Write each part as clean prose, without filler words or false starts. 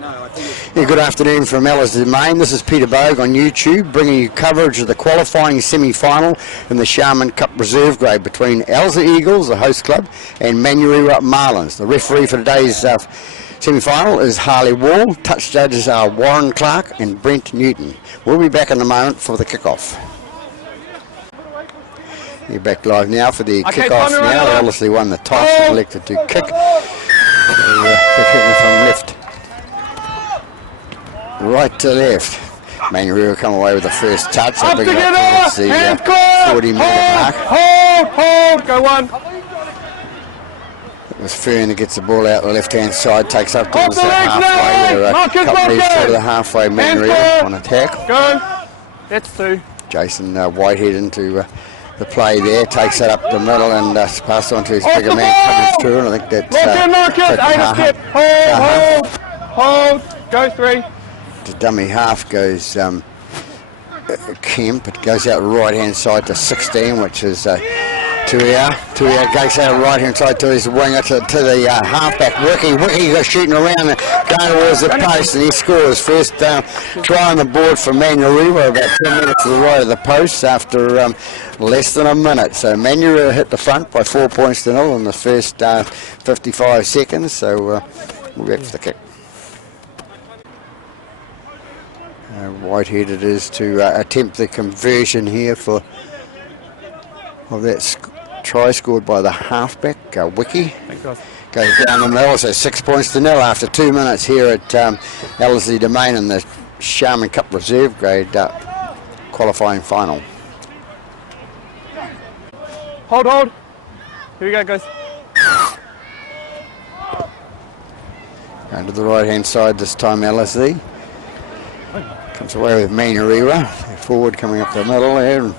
Yeah, good afternoon from Ellerslie, Maine. This is Peter Bogue on YouTube, bringing you coverage of the qualifying semi-final in the Sharman Cup Reserve Grade between Ellerslie Eagles, the host club, and Manurewa Marlins. The referee for today's semi-final is Harley Wall. Touch judges are Warren Clark and Brent Newton. We'll be back in a moment for the kick-off. You're back live now for the kick-off now. Ellerslie won the toss and elected to kick. They're kicking from left. Right to left. Manurewa come away with the first touch. Up together! Hands clear! 40-metre mark. Hold! Go one. It was Fern that gets the ball out the left-hand side, takes up towards the halfway. There are a couple metres to the halfway. Manurewa on attack. Go. That's two. Jason Whitehead into the play there, takes it up the middle and passed on to his bigger man coming through. And I think that's Hold. Go three. The dummy half goes Kemp. It goes out right hand side to 16, which is Tuia goes out right hand side to his winger to the halfback. Wiki goes shooting around and going towards the post, and he scores first try on the board for Manurewa about 10 minutes to the right of the post after less than a minute. So Manurewa hit the front by 4 points to 0 in the first 55 seconds. So we'll get for the kick. Whitehead it is to attempt the conversion here of that try scored by the halfback, Wiki. Goes down the middle, so 6 points to 0 after 2 minutes here at Ellerslie Domain in the Sharman Cup Reserve Grade qualifying final. Hold. Here we go, guys. Going to the right hand side this time, Ellerslie. Comes away with Manurewa. Forward coming up the middle there. And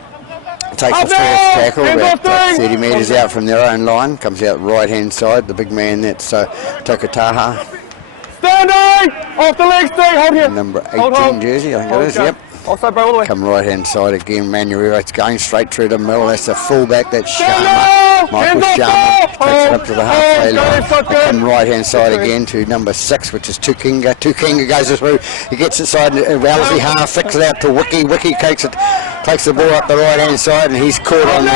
takes the first tackle about 30 metres out from their own line. Comes out right hand side. The big man, that's Tokataha. Standing! Off the leg, Steve. Hold here. Number 18 jersey, I think it is. Yep. Also, bro, all the way. Come right hand side again. Manurewa. It's going straight through the middle. That's the fullback. That's Sharman. Michael Sharman takes it up to the halfway line. Come right hand side again to number 6, which is Tukinga. Tukinga goes through. He gets inside Ellerslie half, flicks it out to Wiki. Wiki takes the ball up the right hand side, and he's caught on the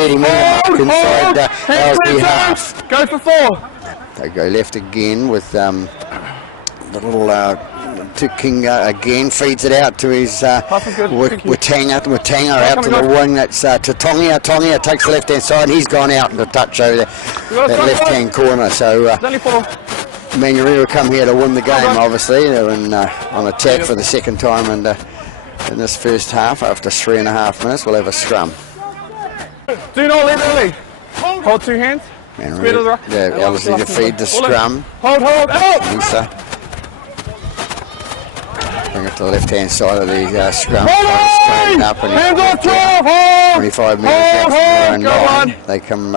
30-metre mark inside Ellerslie half. Go for 4. They go left again with the little Tukinga again, feeds it out to his Watanga out to the wing. That's to Tongia. Tongia takes the left hand side, and he's gone out in the touch over that left hand corner. So Manurewa come here to win the game. Obviously they're on attack for the second time, and in this first half, after 3.5 minutes, we'll have a scrum. Do not let early. Hold 2 hands. Ellerslie to feed the scrum. Hold out. Lisa. Bring it to the left-hand side of the scrum. Straighten up and 25 metres out from their own line. They come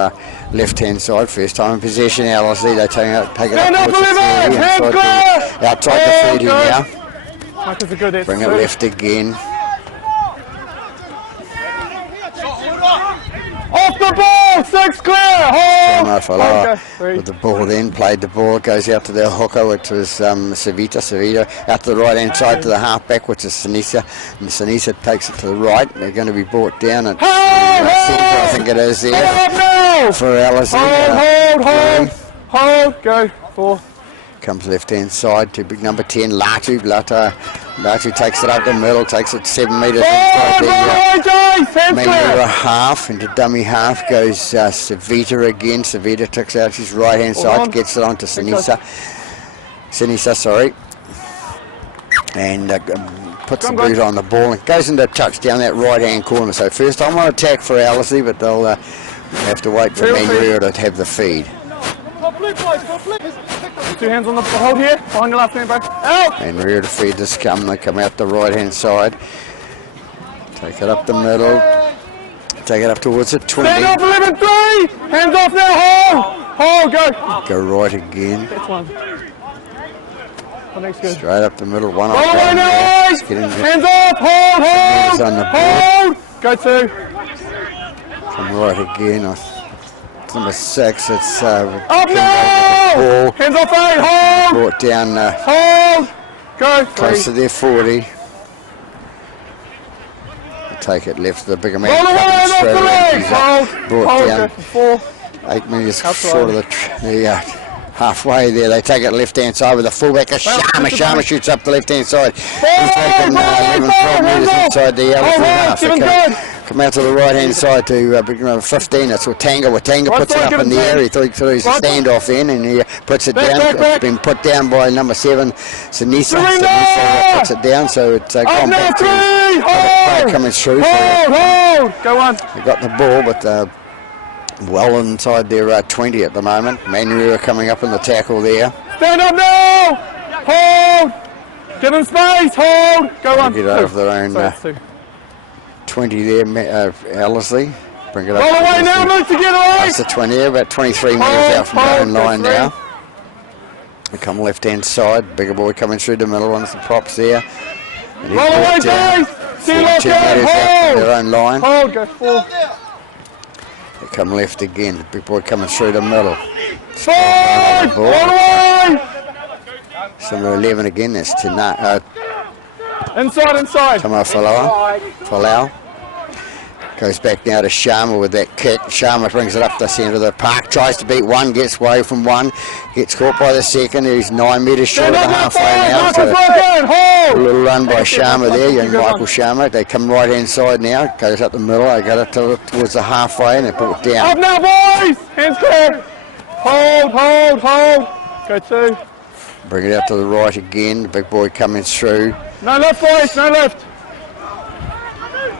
left-hand side, first time in possession. Ellerslie, they take it up towards the 30, outside the 30 now. Bring it left again. Off the ball, 6 clear. With the ball then, played the ball, it goes out to their hooker, which was Savita, out to the right hand side to the halfback, which is Sinisa, and Sinisa takes it to the right. They're going to be brought down at centre, I think it is there, for Ellerslie. Hold, go, 4. Comes left hand side to big number 10, Latu takes it up the middle, takes it 7 metres inside the Manurewa half. Into dummy half goes Savita again. Savita takes out his right hand side, gets it on to Sinisa, and puts the boot on the ball and goes into touch down that right hand corner. So first time on attack for Ellerslie, but they'll have to wait for Manurewa to have the feed. 2 hands on the hold here, behind your left hand, bro. Out! And rear to feed the scum. They come out the right hand side. Take it up the middle. Take it up towards the 20. Stand off 11-3! Hands off now, hold! Go! Go right again. That's one. Straight up the middle, one off. Hands off, hold! Go 2. Come right again. Number 6, it's up now! ball. Hands off 8, hold. Brought down Hold. Go. close to 3. their 40. Take it left, the bigger man Roll away, coming off straight the around. legs. He's Hold. brought Hold. down Go for 4. 8 metres Outside. short of the halfway there. They take it left hand side with the fullback. Sharman shoots up the left hand side. He's taken 11, 12 metres inside the ellerslie half. Come out to the right hand side to big number 15. That's Watanga. Watanga puts it up in the air. He throws a standoff in and he puts it down. It's been put down by number 7, Sinisa. Sinisa puts it down, so it's gone back to play coming through. Hold. Go on. They got the ball, but well inside their 20 at the moment. Manurewa coming up in the tackle there. Stand up now. Hold. Give them space. Hold. Go on. Get out of their own 20 there, ellerslie. Bring it up. Roll away now, move together, That's the 20 there, about 23 metres out from their own line now. They come left hand side. Bigger boy coming through the middle. One's the props there. Roll away, guys. See left hand. Hold. Their own line. Hold. Go 4. They come left again. The big boy coming through the middle. 5. Roll away. Number 11 again. That's Tina. Inside. Tomo Falau. Goes back now to Sharma with that kick. Sharma brings it up the centre of the park. Tries to beat one. Gets away from one. Gets caught by the second. He's 9 metres short of the halfway now. So a little run by Sharma there. Young Michael Sharma. They come right hand side now. Goes up the middle. They got it towards the halfway and they put it down. Up now, boys. Hands clear. Hold. Go 2. Bring it out to the right again. The big boy coming through. No left, boys. No left.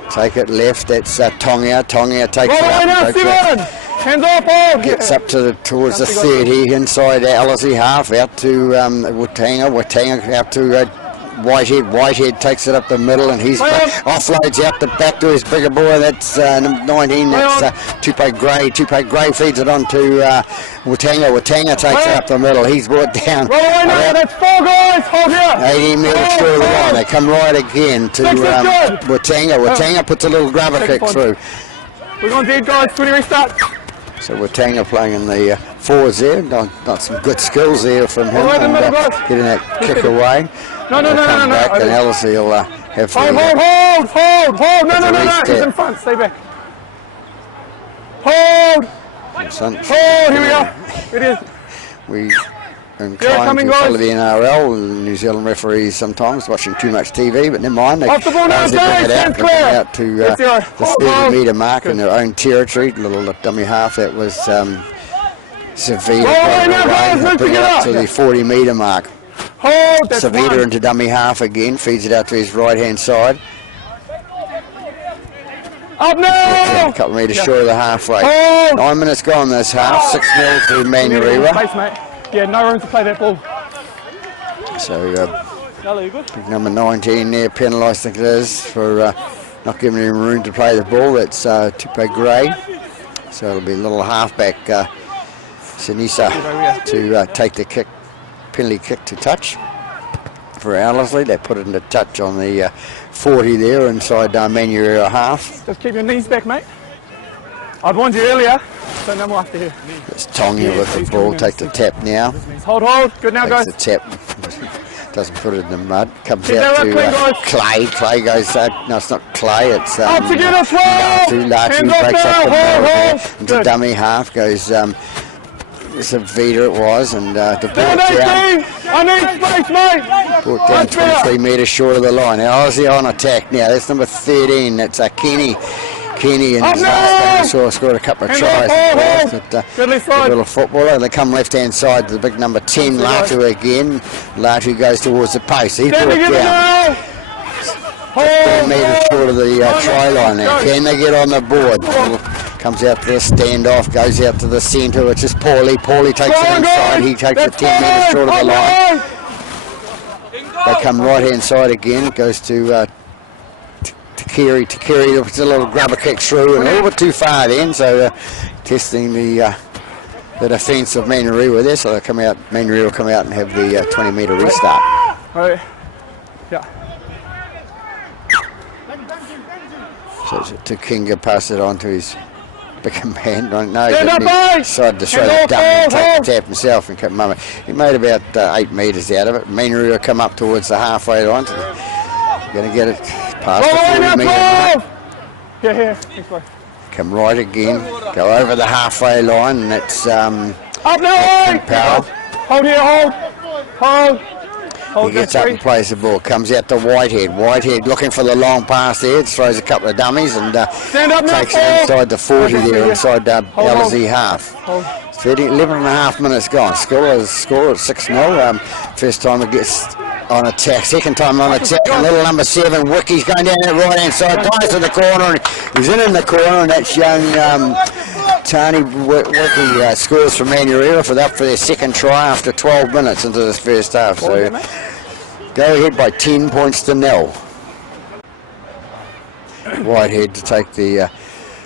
Take it left. That's Tongia. Tongia takes it Roll away now, up. 7. Hands off, hold. Gets up to towards the 30 inside the ellerslie half. Out to Watanga. Watanga out to Whitehead. Whitehead takes it up the middle and he's offloads out the back to his bigger boy. That's number 19. That's Tupai Gray. Tupai Gray feeds it on to Watanga. Watanga takes it up the middle. He's brought down. Roll away now. That's 4 guys. Hold here. 80 metres through the line. They come right again to Watanga. Watanga puts a little grubber kick through. We're going dead, guys. 20 restart. So Watanga playing in the forwards there. Not some good skills there from him. And, getting that kick away. No. Back and ellerslie will have Hold. No. He's in front. Stay back. Hold. Here we are. It is. We are inclined to follow the NRL. New Zealand referees sometimes watching too much TV, but never mind. They bring it out to the 30 metre mark in their own territory. Little dummy half that was Savita. Bring it up to the 40 metre mark. Savita into dummy half again, feeds it out to his right hand side. Up now! A couple of metres short of the halfway. 9 minutes gone this half, 6-0 to Manurewa. Yeah, no room to play that ball. So big number 19 there, penalised I think it is, for not giving him room to play the ball. That's Tupai Gray. So it'll be a little halfback Sinisa to take the kick. Penalty kick to touch for ellerslie. They put it into touch on the 40 there inside Manurewa half. Just keep your knees back, mate. I'd warned you earlier, so no more after here. It's Tongia with the ball. Take the tap now. Hold. Good now, guys. The tap. Doesn't put it in the mud. Comes out to Clay. Clay goes, no, it's not Clay. It's up together, Latu breaks up the ball into dummy half. Goes Savita it was, and the ball down. I need space, mate. Brought down 23 metres short of the line. Now Aussie on attack now. That's number 13. That's Kenny. Kenny and his last game scored a couple of tries. Good little footballer. They come left hand side to the big number 10, Latu again. Latu goes towards the post. He brought down 15 metres short of the try line now. Can they get on the board? Comes out to the standoff, goes out to the centre, which is Paulie. Paulie takes it inside, he takes it 10 metres short of the line. They come right hand side again, goes to Takiri. Takiri puts a little grubber kick through and a little bit too far then, so testing the defence of Manurewa there, so Manurewa will come out and have the 20 metre restart. Yeah. So to Kinga, pass it on to his bigger man, don't know. Stand up, He boy! decided to throw Stand the off, dump and hold, take hold. the tap himself and kept mum. He made about 8 metres out of it. Manurewa come up towards the halfway line. Going to get it past the 40 metre mark. Yeah, here. Thanks, boy. Come right again, go over the halfway line, and that's Up now, Powell. Hold here, hold. He gets up and plays the ball, comes out to Whitehead. Whitehead looking for the long pass there, throws a couple of dummies and Stand up now, takes it inside the 40 there, inside ellerslie half. Hold. 11 and a half minutes gone. Score at 6-0. First time it gets on attack, second time on attack. Little number 7, Wickie's going down that right hand side, ties to the corner, and he's in the corner, and that's young Tony Wickie scores for Manurewa for their second try after 12 minutes into this first half. So go ahead by 10 points to 0. Whitehead to take the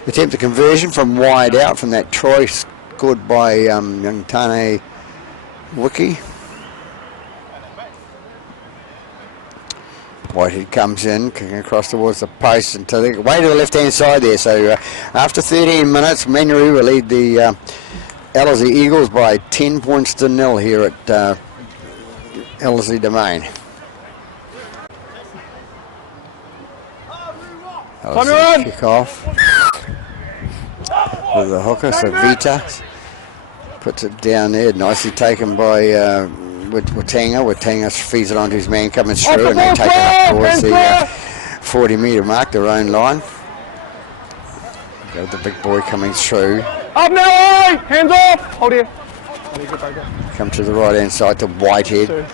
attempt the conversion from wide out from that try scored by young Tane Wickie. Whitehead comes in, kicking across towards the post and way to the left-hand side there. So after 13 minutes, Manurewa lead the ellerslie Eagles by 10 points to 0 here at Ellerslie Domain. Kick off with the hooker, so Vita puts it down there, nicely taken by Watanga. Watanga feeds it onto his man coming through, and they take it up towards the 40 metre mark, their own line. Got the big boy coming through. Up now, hands off! Hold here. Come to the right hand side to Whitehead. 2.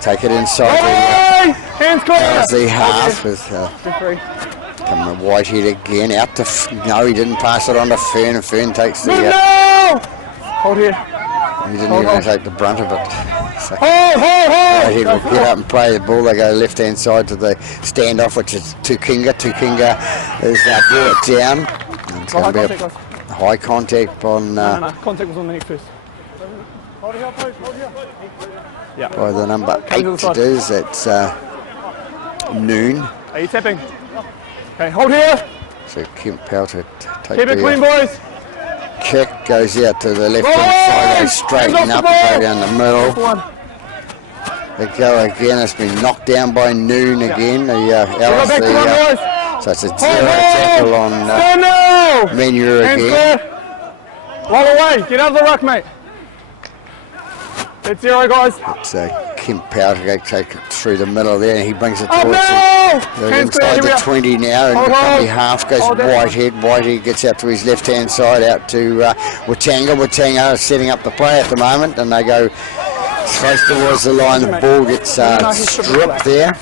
Take it inside Hands clear! the half with 3. coming to Whitehead again. Out to no, he didn't pass it on to Fern, and Fern takes the. Hold here. He didn't even take the brunt of it. So Hold! Whitehead will get up and play the ball. They go left hand side to the standoff, which is Tukinga. Tukinga is brought down. And it's going to be a high contact on. No, contact was on the next first. Hold here, please. Hold here. Yeah. By the number 8 it is. It's Noon. Are you tapping? Okay, hold here. So Kemp Powell to take Keep it clean, boys. kick, goes out to the left hand side, goes straighten up and go down the middle. They go again, it's been knocked down by Noon again. So it's a 0 tackle on Manurewa again. Roll away, get out of the ruck, mate. It's 0, guys. It's Kemp Powell to go take it through the middle there, and he brings it towards inside the 20 now, and the half goes Whitehead. Whitehead gets out to his left hand side, out to Watanga. Watanga is setting up the play at the moment, and they go straight towards the line. The ball gets stripped there.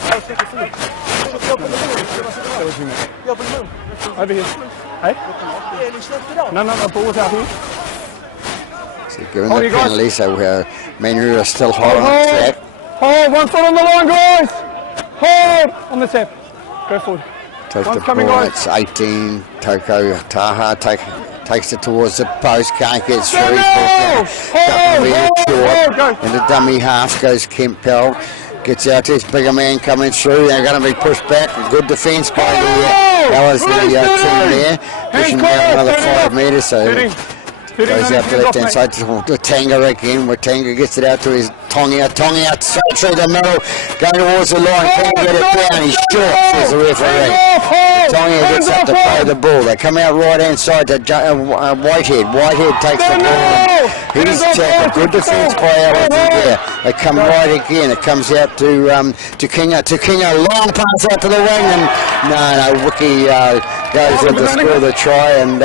Over here. Hey? No, the ball was out here. So given the penalty, so Manurewa is still hot on the track. Hold, 1 foot on the line, guys. Hold on the tap. Go forward. Take the ball, it's 18. Toko Taha takes it towards the post, can't get through. And the dummy half goes Kemp Powell. Gets out to his bigger man coming through. They're going to be pushed back. Good defence by the ellerslie team there. Pushing down another 5 metres. So goes out to the left hand side to Watanga again. Watanga gets it out to his Tongia straight through the middle, going towards the line. Can't get it down. He's short, says the referee. Tongia gets up to play the ball. They come out right hand side to Whitehead. Whitehead takes the ball. He's tackled. Good defence by ellerslie there. They come right again. It comes out to Kinga. To Kinga, long pass out to the wing, and no, Wickie goes in to score the try, and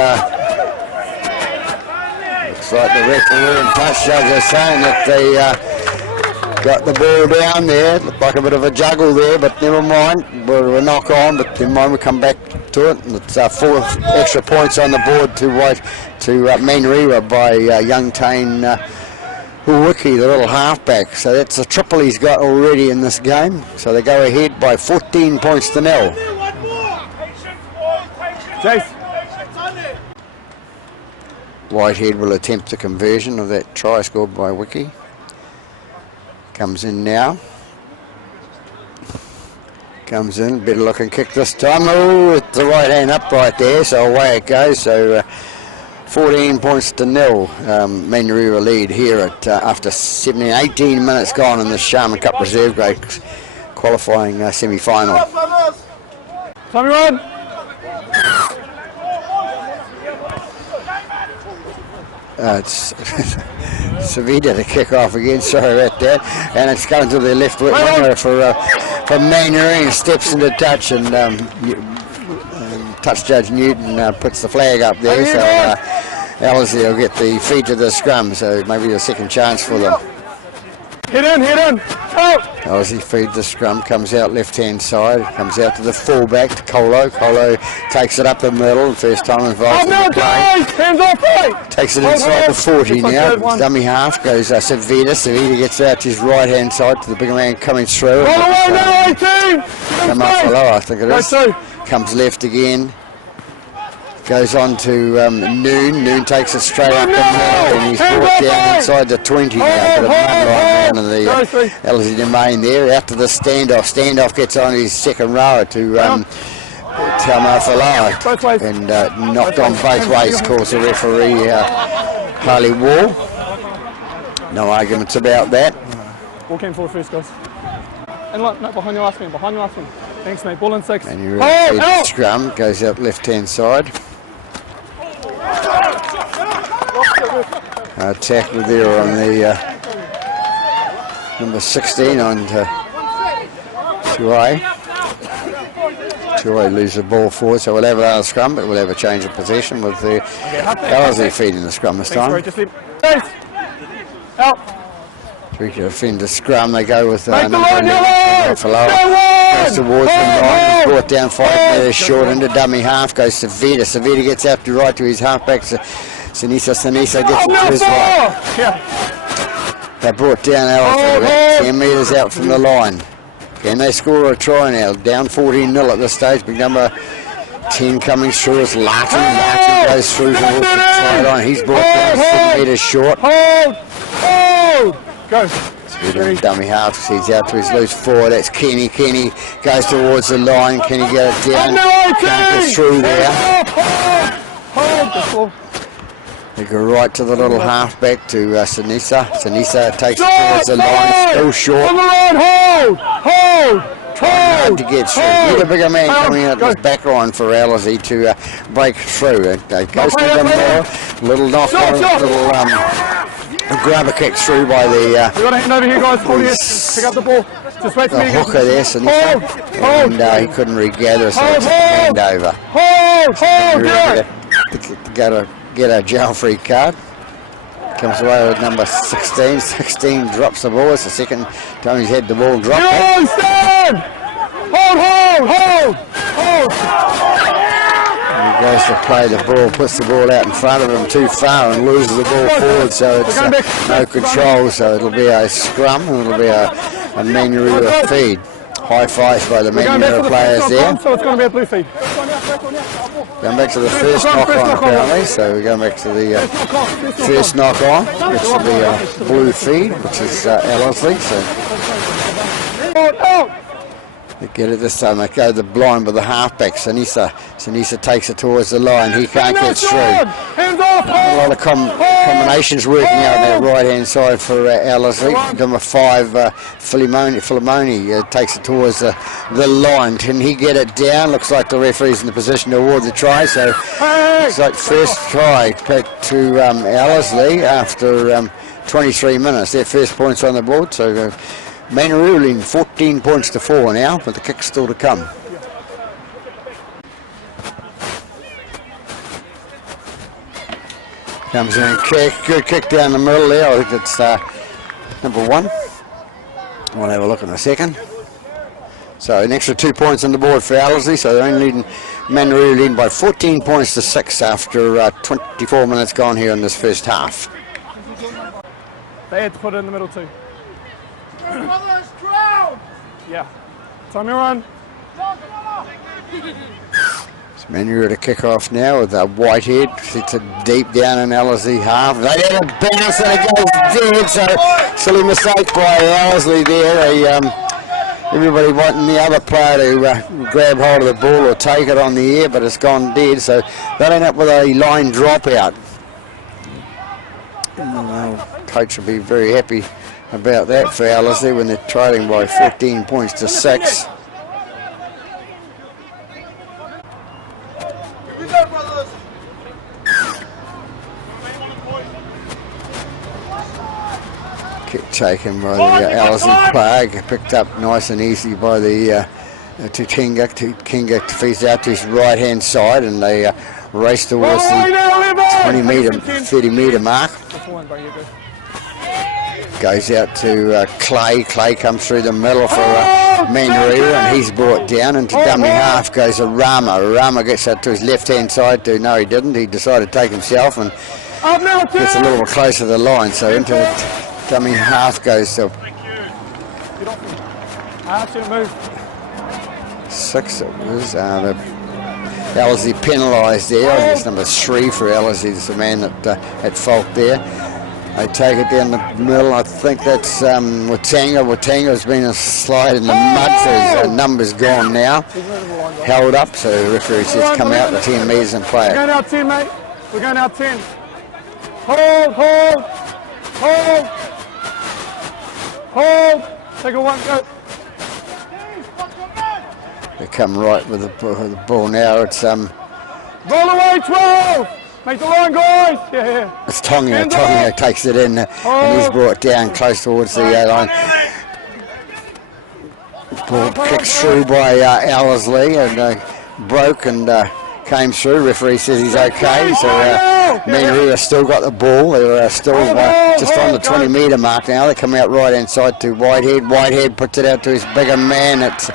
looks like the referee and touch judge are saying that they got the ball down there. Looked like a bit of a juggle there, but never mind. We're a knock on, but never mind, we come back to it. And it's 4 extra points on the board to Manurewa by young Tane Wickie, the little halfback. So that's a triple he's got already in this game. So they go ahead by 14 points to 0. Jace. Whitehead will attempt the conversion of that try scored by Wickie. Comes in now. Comes in, better looking kick this time. Oh, with the right hand up right there, so away it goes. So 14 points to nil. Manurewa lead here at after 18 minutes gone in the Sharman Cup Reserve Grade qualifying semi-final. Tommy run! It's Savita to kick off again, sorry about that. And it's going to the left winger for Manurewa, steps into touch, and touch judge Newton puts the flag up there. So Ellerslie will get the feed to the scrum, so maybe a second chance for them. Hit in, out! Ellerslie feed the scrum, comes out left hand side, comes out to the fullback to Colo. Colo takes it up the middle, first time involved in the play. Hands off, right! Takes it inside the 40 now. Dummy half goes Savita. Savita gets out to his right hand side to the bigger man coming through. Come up below, I think it is. Comes left again. Goes on to Noon. Noon takes it straight up the middle, and he's brought down inside the 20 now. But a run in the Ellerslie domain there. Out to the standoff. Standoff gets on his second rower to Talmafalai, and knocked on both ways. Calls the referee Harley Wall. No arguments about that. Ball came forward first, guys. And look, no, behind your last man. Thanks, mate. Ball in 6. And you really scrum goes out left hand side. Tackle there on the number 16 on Tuai. Tuai loses the ball forward, so we'll have another scrum, but we'll have a change of possession with the Ellerslie feeding the scrum this time. Out. To defend the scrum, they go with number 11. Goes towards the line, brought down 5 metres short into dummy half, goes to Savita. Savita gets out to right to his halfback. Sinisa gets it to his right. They're brought down about 10 metres out from the line. Can they score a try now? Down 14-0 at this stage. Big number 10 coming through is Larkin. Larkin goes through towards the try line. He's brought down 7 metres short. Hold! Go. Dummy half, he's out to his loose forward. That's Kenny. Kenny goes towards the line. Can he get it down? Can't get through there. They go right to the little halfback to Sinisa. Sinisa takes it towards the line, still short. Hold! Hard to get through. Get a bigger man coming out the back line for Ellerslie to break through. They go to the middle, little knock on, little grabber kick through by the we got a hand over here, guys. Pick up the ball. Just wait for me. The hooker there, Sinisa, and he couldn't regather, so it's a hand over. Get a jail-free card. Comes away with number 16. 16 drops the ball. It's the second time he's had the ball dropped. Stand! Hold! And he goes to play the ball, puts the ball out in front of him too far and loses the ball forward, so it's no control. So it'll be a scrum and it'll be a Manurewa feed. High fives by the Manurewa players there. So it's going to be a blue feed. Going back to the first knock-on apparently, so we're going back to the first knock-on, which will be a blue feed, which is Ellerslie. So they get it this time. They go the blind with the halfback. Sinisa takes it towards the line. He can't get through. A lot of combinations working out on that right-hand side for Ellerslie. Number 5, Filimoni takes it towards the line. Can he get it down? Looks like the referee's in the position to award the try. So looks like first try back to Ellerslie after 23 minutes. Their first points on the board. So Manurewa leading 14 points to 4 now, but the kick's still to come. Comes in and kick, good kick down the middle there. I think it's number 1. We'll have a look in a second. So an extra 2 points on the board for Ellerslie, so they're only leading, Manurewa leading by 14 points to 6 after 24 minutes gone here in this first half. They had to put it in the middle too. Yeah. Time you run. It's Manurewa to kick off now with a Whitehead. It's a deep down in Ellerslie half. They had a bounce and it goes dead, so silly mistake by Ellerslie there. everybody wanting the other player to grab hold of the ball or take it on the air, but it's gone dead, so they'll end up with a line dropout. Coach will be very happy about that for Ellerslie when they're trailing by 14 points to 6. Kick taken by the Ellerslie player, picked up nice and easy by the Tutinga. Tutinga feeds out to his right hand side and they race towards the 20 metre, 30 metre mark. Goes out to Clay. Clay comes through the middle for manurewa, and he's brought down. Into dummy half goes Rama. Rama gets out to his left hand side. No, he didn't. He decided to take himself and gets a little bit closer to the line. So into dummy half goes 6. It was the Ellerslie penalised there. It's number 3 for Ellerslie. It's the man that at fault there. They take it down the middle. I think that's Watanga. Watanga's been a slide in the mud, so his number's gone now. Held up, so the referee says come out the 10 metres and play it. We're going out 10, mate. We're going out 10. Hold, hold, hold, hold. Take a 1, go. They come right with the ball now. It's roll away, 12. Make the line, guys. Yeah. It's Tonga. Tonga takes it in and he's brought down close towards the line. Ball kicked through by Ellerslie and broke and came through. Referee says he's okay. So manurewa still got the ball. They're still just on the 20 metre mark now. They come out right hand side to Whitehead. Whitehead puts it out to his bigger man. It's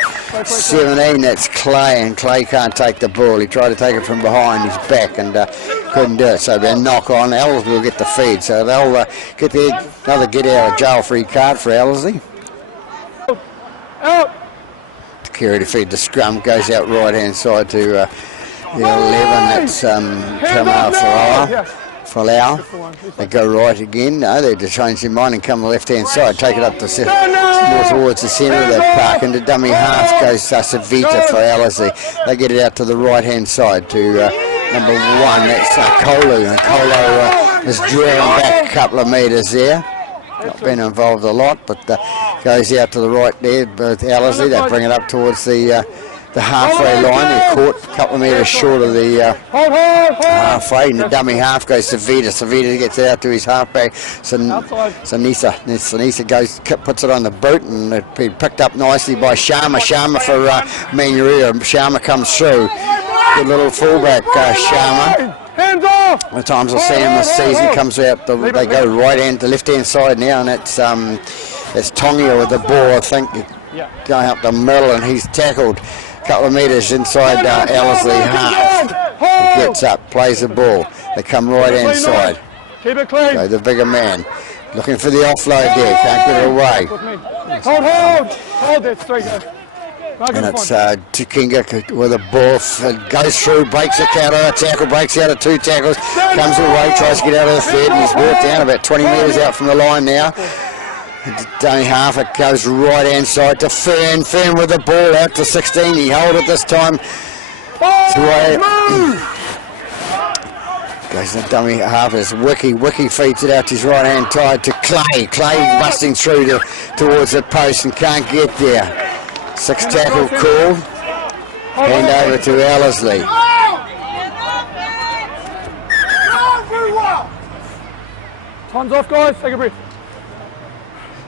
17. That's Clay, and Clay can't take the ball. He tried to take it from behind his back and couldn't do it. So they'll knock on. Ellerslie will get the feed. So they'll get another get out of jail free card for Ellerslie. Out. To carry the feed. The scrum goes out right hand side to the 11. That's Kamal Falau. They go right again. No, they just change their mind and come the left hand side. Take it up to more towards the centre of the park. Into dummy half goes Savita for Ellerslie. They get it out to the right hand side to number 1. That's Kolu. And Kolu is drawn back a couple of metres there. Not been involved a lot, but goes out to the right there. Both Ellerslie, they bring it up towards the halfway line. They're caught a couple of metres short of the halfway. And the dummy half goes to Savita. Savita gets it out to his halfback. Sanisa goes, puts it on the boot, and it's been picked up nicely by Sharman. Sharman for manurewa. Sharman comes through. Good little fullback, Sharman. Hands off! The times I've seen him this season, comes out, they go right hand to left hand side now, and it's Tonga with the ball, I think, going up the middle, and he's tackled a couple of metres inside Ellerslie half. He gets up, plays the ball. They come right hand side. Keep it clean. So the bigger man looking for the offload there, can't get it away. Hold it straight. And it's Tukinga with a ball, goes through, breaks a counter, a tackle, breaks out of 2 tackles, comes away, tries to get out of the third, and he's brought down about 20 metres out from the line now. Only half, it goes right hand side to Fern. Fern with the ball out to 16. He held it this time. Goes the dummy half as Wiki feeds it out to his right hand side to Clay. Clay busting through towards the post and can't get there. 6 tackle call. Hand over to Ellerslie. Time's off, guys. Take a breath.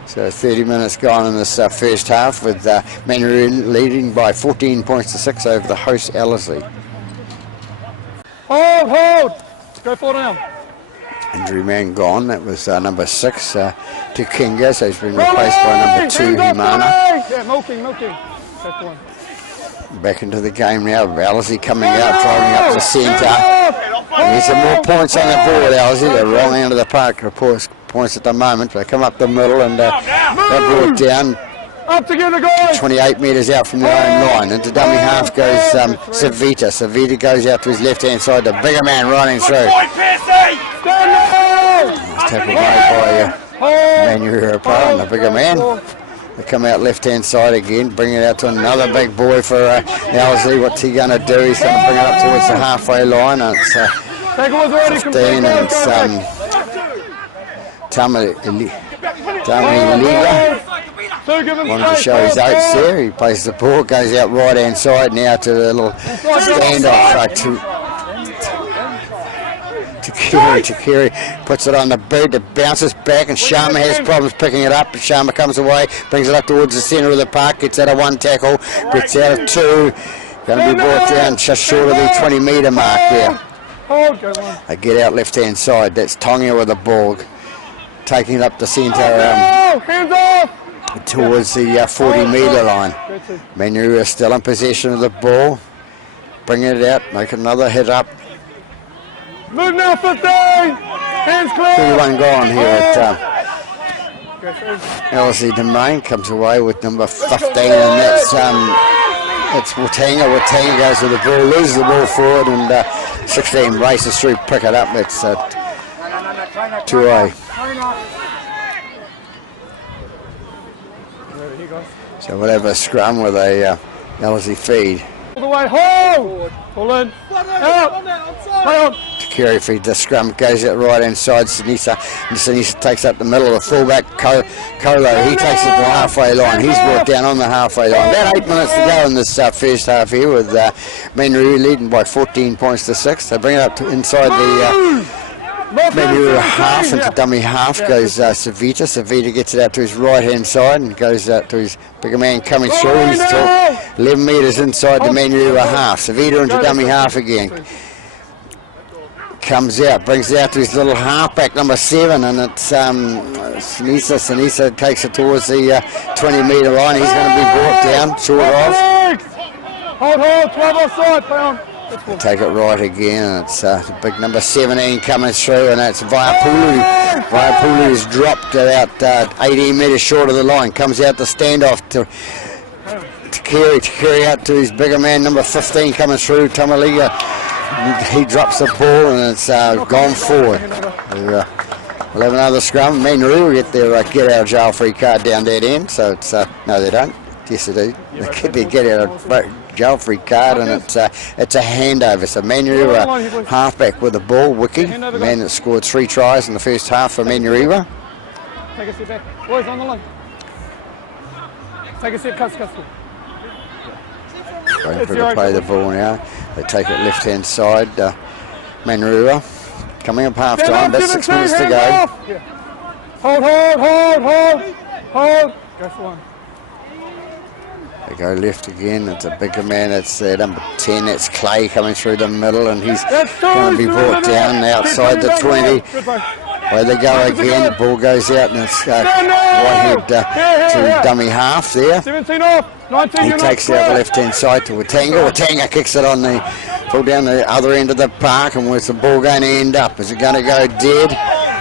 So 30 minutes gone in this first half with manurewa leading by 14 points to 6 over the host Ellerslie. Hold. Go forward now. Injury man gone. That was number 6 Tukinga, so he's been replaced by number 2 Humana. Yeah, milking. Back into the game now. Ellerslie coming out, driving up the centre. There's some more points on the board, Ellerslie. They're wrong end of the park. Points at the moment. They come up the middle and they're brought down. Up together, guys. 28 metres out from their own line. Into dummy half goes Savita. Savita goes out to his left hand side. The bigger man running through. Tackled by manurewa and the bigger man. They come out left-hand side again, bring it out to another big boy for ellerslie. What's he going to do? He's going to bring it up towards the halfway line. And it's 15, and it's Tamaliga. Wanted to show his oats there. He plays the ball, goes out right-hand side now to the little standoff to Kiri puts it on the boot, it bounces back, and Sharman has problems picking it up. Sharman comes away, brings it up towards the centre of the park, gets out of 1 tackle, gets out of 2, going to be brought down just short of the 20-metre mark there. They get out left-hand side. That's Tonga with the ball, taking it up the centre towards the 40-metre line. Manurewa still in possession of the ball, bringing it out, making another hit up. Move now, 15! Hands clear! 21 gone here at ellerslie Domain. Comes away with number 15, and that's Watanga. Watanga goes with the ball, loses the ball forward, and 16 races through, pick it up. It's 2-0. So we'll have a scrum with a ellerslie feed. All the way, hold! Pull in, out, play on. Takiri feeds the scrum, goes out right hand side. Sinisa takes up the middle. The fullback Kolo, he takes it to the halfway line. He's brought down on the halfway line. About 8 minutes to go in this first half here, with Manurewa leading by 14 points to 6. They bring it up to inside the Manurewa half, into dummy half goes Savita. Savita gets it out to his right hand side and goes to his bigger man coming through. He's 11 metres inside the Manurewa half. Savita into dummy half again. Comes out, brings it out to his little halfback, number 7, and it's Sinisa. Sinisa takes it towards the 20-metre line. He's going to be brought down, short of. Hold, 12 offside, play on. Take it right again, and it's the big number 17 coming through, and that's Vaiapulu. Vaiapulu is dropped about 18 metres short of the line. Comes out the standoff to Kiri out to his bigger man, number 15 coming through, Tamaliga. He drops the ball, and it's gone forward. We'll have another scrum. Manurewa will get their get out of jail free card down that end, so it's no, they don't. Yes, they do. They get their get out of jail free card, and it's a handover. So Manurewa halfback with the ball, Wiki, the man that scored 3 tries in the first half for Manurewa. Take a step back. Boys on the line. Take a step, cuts. Going for to play the ball now. They take it left hand side. Manurewa coming up half time, about 6 minutes to go. Hold. Go for one. They go left again. It's a bigger man. It's number 10. That's Clay coming through the middle, and he's going to be brought down outside the 20. Where they go again. The ball goes out, and it's Whitehead to dummy half there. 17 off. 19. He takes it out the left-hand side to Watanga. Watanga kicks it on the pull down the other end of the park, and where's the ball going to end up? Is it going to go dead?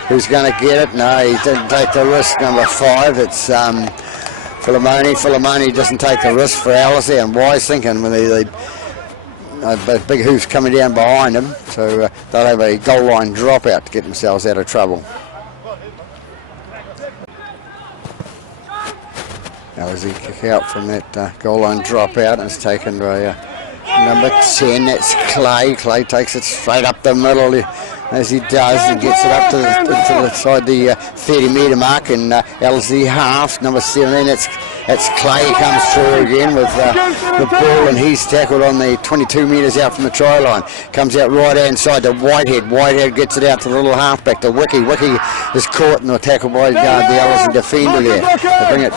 Who's going to get it? No, he didn't take the risk. Number 5. It's Philemoni doesn't take the risk for ellerslie, and wise thinking when they big hoofs coming down behind him, so they'll have a goal line dropout to get themselves out of trouble. Ellerslie kick out from that goal line dropout, and it's taken by number 10. That's Clay. Clay takes it straight up the middle as he does, and gets it up to the side the 30-metre mark, and ellerslie half, number 17. That's Clay comes through again with the ball, and he's tackled on the 22 metres out from the try line. Comes out right hand side to Whitehead. Whitehead gets it out to the little halfback to Wiki. Wiki is caught in the tackle by the ellerslie defender there. They bring it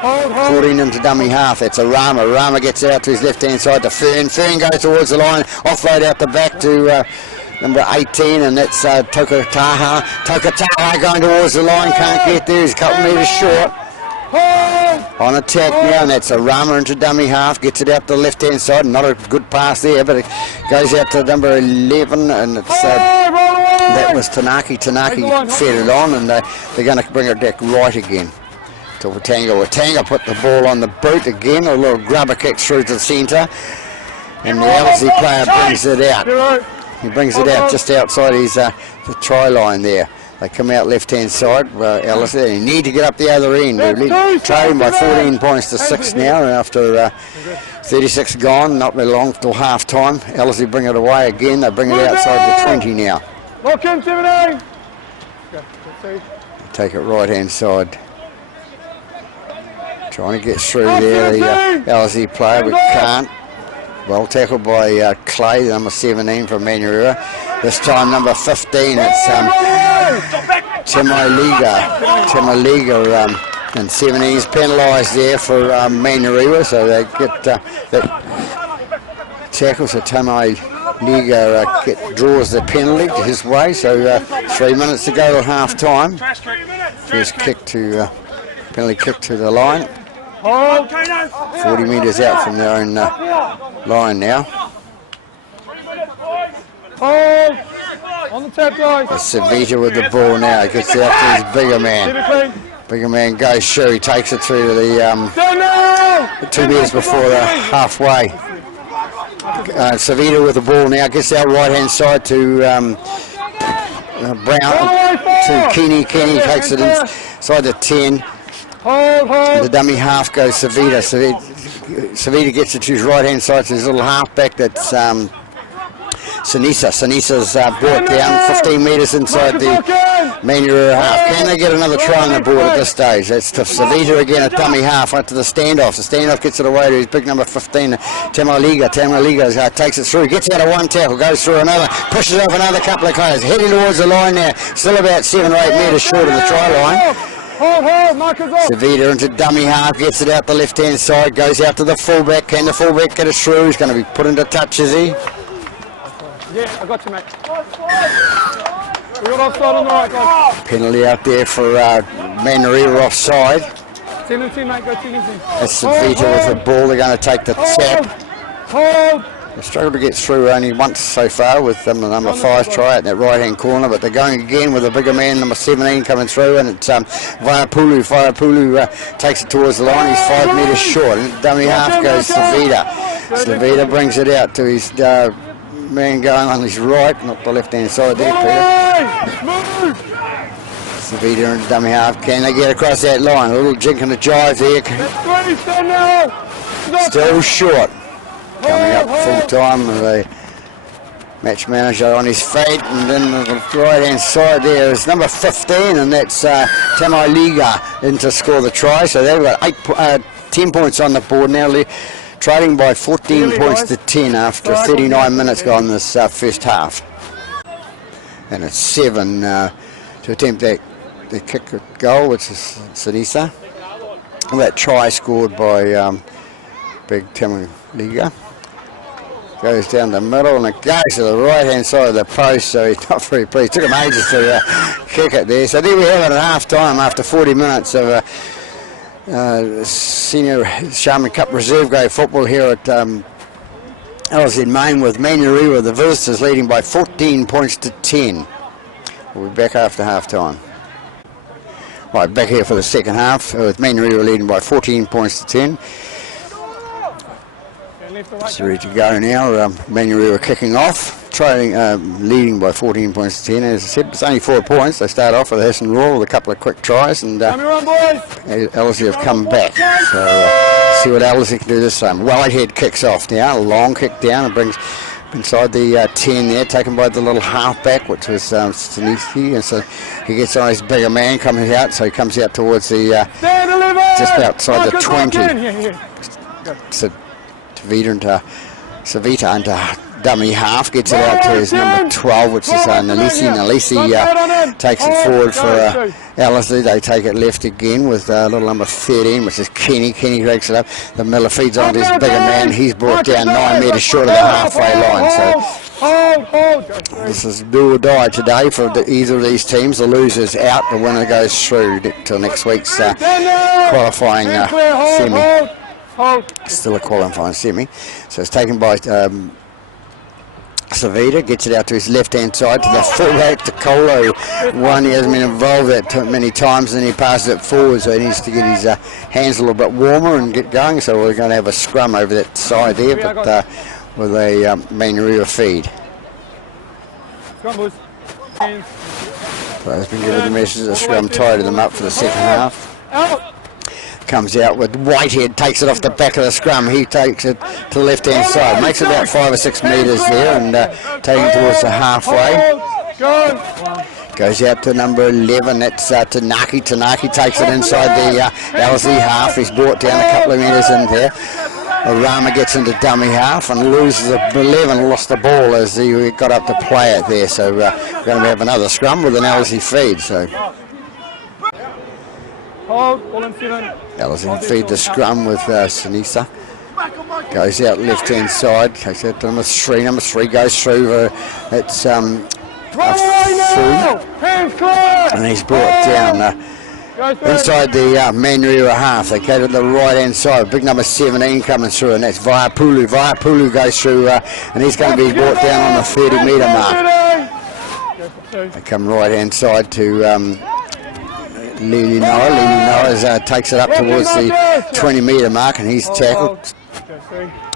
14 into dummy half. That's a Rama. Rama gets it out to his left hand side to Fern. Fern goes towards the line. Offload out the back to number 18, and that's Tokataha. Tokataha going towards the line. Can't get there. He's a couple metres short. On attack now, and that's a Rama into dummy half. Gets it out the left hand side. Not a good pass there, but it goes out to number 11, and it's that was Tanaki. Tanaki fed it on, and they're going to bring it back right again to Watanga. Watanga put the ball on the boot again. A little grubber kick through to the centre, and the ellerslie player brings it out. He brings it out just outside his the try line there. They come out left-hand side. Ellerslie, they need to get up the other end. They're trailing by 14 points to 6 now after 36 gone. Not very long till half-time. Ellerslie bring it away again. They bring it outside the 20 now. Lock in, 17. Take it right-hand side. Trying to get through there, the Ellerslie player, but can't. Well tackled by Clay, number 17 from Manurewa. This time number 15, it's Timoliga, and 17 is penalised there for Manurewa, so they get that tackle. So Timoliga draws the penalty his way. So 3 minutes to go to half time. First kick to penalty kick to the line. 40 metres out from their own line now. On the tap, guys. Savita with the ball now. He gets out to his bigger man. Bigger man goes through. He takes it through to the 2 metres before the halfway. Savita with the ball now. Gets out right hand side to Brown. To Kenny. Kenny takes it inside the 10. The dummy half goes Savita. Savita gets it to his right hand side to his little halfback. That's Sinisa. Sinisa's brought down 15 metres inside the Manurewa half. Can they get another try on the board at this stage? That's to Savita again at dummy half onto the standoff. The standoff gets it away to his big number 15, Timoliga. Timoliga takes it through, gets out of one tackle, goes through another, pushes up another couple of players, heading towards the line now. Still about 7 or 8 metres short of the try line. Savita into dummy half, gets it out the left hand side, goes out to the fullback. Can the fullback get it through? He's going to be put into touch, is he? Yeah, I got you, mate. We got offside on the right, guys. Penalty out there for Manurewa offside. 17, mate, go 17. That's Savita with the ball. They're going to take the tap. They struggled to get through only once so far with the number 5 try out in that right hand corner, but they're going again with a bigger man, number 17, coming through, and it's Vaiapulu. Vaiapulu takes it towards the line. He's 5 metres short, and dummy half goes Savita. Savita brings it out to his man going on his right, not the left hand side there, Peter. Savita and dummy half. Can they get across that line? A little jink and a jive there. Still short. Coming up full time with the match manager on his feet, and then the right hand side there is number 15, and that's Timoliga in to score the try. So they've got 10 points on the board now, trading by 14 points to 10 after 39 minutes gone this first half. And it's 7 to attempt that the kick goal, which is Sinisa. That try scored by big Timoliga. Goes down the middle, and it goes to the right hand side of the post, so he's not very pleased. Took him ages to kick it there. So there we have it at half time after 40 minutes of senior Sharman Cup reserve grade football here at Ellerslie Main, with Manurewa, the visitors, leading by 14 points to 10. We'll be back after half time. Right, back here for the second half with Manurewa leading by 14 points to 10. It's ready to go now. Manurewa kicking off, leading by 14 points to 10. As I said, it's only 4 points. They start off with a hiss and roll with a couple of quick tries, and Ellerslie have come back. So see what Ellerslie can do this time. Well ahead kicks off now. A long kick down and brings inside the 10 there, taken by the little halfback, which was Stanisi, and so he gets on his bigger man coming out, so he comes out towards the just outside the 20. So Savita into dummy half, gets it out to his number 12, which is Nalisi. Nalisi takes it forward for Ellerslie. They take it left again with little number 13, which is Kenny. Kenny breaks it up. The Miller feeds onto his bigger man. He's brought down 9 metres short of the halfway line. So this is do or die today for either of these teams. The loser's out. The winner goes through till next week's qualifying semi. Still a qualifying semi. So it's taken by Savita, gets it out to his left-hand side to the fullback, to Colo. One, he hasn't been involved that many times, and he passes it forward, so he needs to get his hands a little bit warmer and get going. So we're going to have a scrum over that side there, but with a Manurewa feed. Player's been given the message that scrum tied them up for the second half. Comes out with Whitehead, takes it off the back of the scrum. He takes it to the left-hand side, makes about 5 or 6 metres there, and taking towards the halfway. Goes out to number 11, that's Tanaki. Tanaki takes it inside the ellerslie half. He's brought down a couple of metres in there. Rama gets into dummy half and loses 11, lost the ball as he got up to play it there. So we're going to have another scrum with an ellerslie feed. So ellerslie feed the scrum with Sinisa. Goes out left-hand side, goes out to number 3. Number 3 goes through. It's and he's brought down inside the manurewa half. They go to the right-hand side. Big number 17 coming through, and that's Vaiapulu. Vaiapulu goes through, and he's going to be brought down on the 30-metre mark. They come right-hand side to Lili Noah. Lili Noah takes it up towards the 20-metre mark, and he's tackled.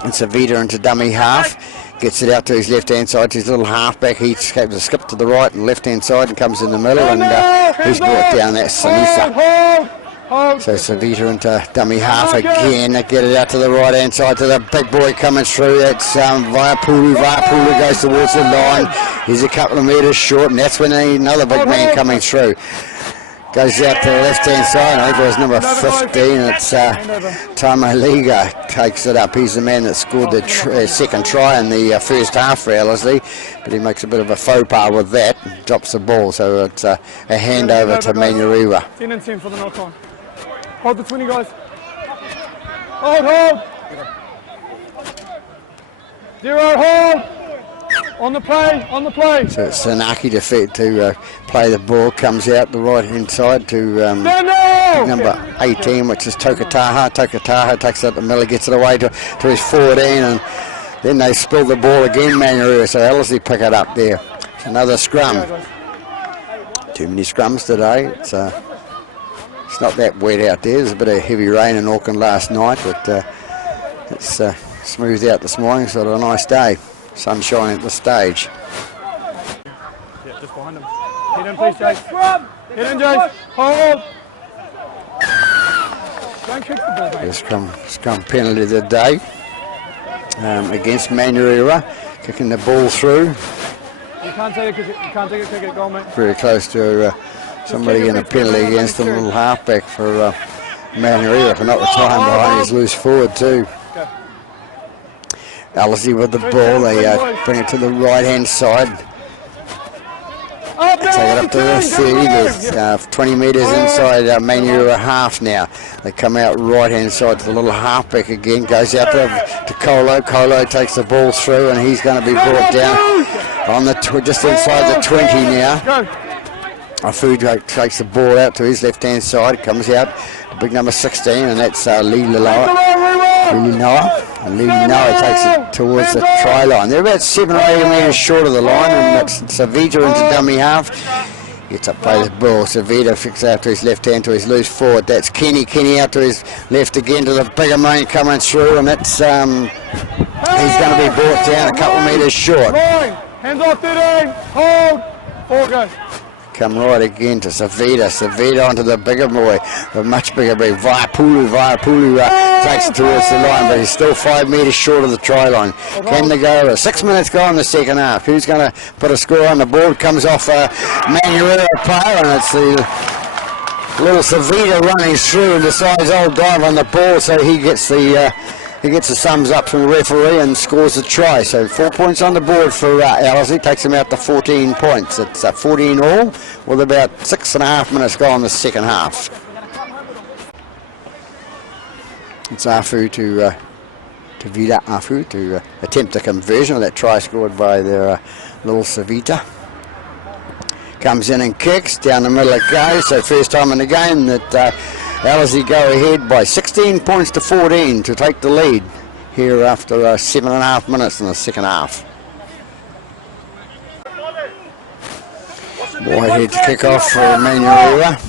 And Savita into dummy half. Gets it out to his left-hand side, to his little halfback. He escapes a skip to the right and left-hand side and comes in the middle, and he's brought down that Sinisa. So Savita into dummy half again. They get it out to the right-hand side to the big boy coming through. That's Vaiapulu. Vaiapulu goes towards the line. He's a couple of metres short, and that's when they need another big man coming through. Goes out to the left-hand side. I think it was number 15. It's Tamo Liga takes it up. He's the man that scored the second try in the first half for Ellerslie, but he makes a bit of a faux pas with that and drops the ball. So it's a handover to Manurewa. 10 and 10 for the knock on. Hold the 20, guys. Hold. 0, hold. On the play. So it's Sanaki to play the ball. Comes out the right hand side to number 18, which is Tokataha. Tokataha takes it to Miller, gets it away to his 14, and then they spill the ball again, Manurewa. So Ellerslie pick it up there. It's another scrum. Too many scrums today. It's not that wet out there. There's a bit of heavy rain in Auckland last night, but it's smoothed out this morning, so it's a nice day. Sunshine at the stage. Yeah, just behind him. Get in, please, Jace. Get in, Jace. Hold. Don't kick the ball, mate. The scrum penalty of the day against Manurewa, kicking the ball through. You can't take it, kick it, goal, mate. Very close to somebody getting a penalty against the little halfback for Manurewa for not retiring behind his loose forward too. Ellerslie with the ball, they bring it to the right-hand side. Take it up to the 30, there's 20 metres inside Manurewa half now. They come out right-hand side to the little halfback again, goes out to Colo. Colo takes the ball through, and he's going to be brought down on the just inside the 20 now. Afu takes the ball out to his left-hand side, comes out to big number 16, and that's Lili Noah. And Lili Noah takes it towards the try line. They're about 7 or 8 metres short of the line, and that's Savita into dummy half. Gets up, play the ball. Savita fixes out to his left hand to his loose forward. That's Kenny. Kenny out to his left again to the bigger man coming through, and that's he's going to be brought down a couple of metres short. Hands off 13. Hold. 4 go. Come right again to Savita. Savita onto the bigger boy, the much bigger boy. Vaiapulu takes it towards the line, but he's still 5 metres short of the try line. Can they go over? 6 minutes gone in the second half. Who's going to put a score on the board? Comes off Manurewa player, and it's the little Savita running through and decides I'll dive on the ball, so he gets the thumbs up from the referee and scores the try. So 4 points on the board for Ellerslie, takes him out to 14 points. It's 14 all, with about 6.5 minutes gone in the second half. It's Afu to Vida Afu to attempt a conversion of that try scored by their little Savita. Comes in and kicks down the middle it goes. So first time in the game that Ellerslie go ahead by 16 points to 14 to take the lead here after 7.5 minutes in the second half. Whitehead to kick off for Manurewa.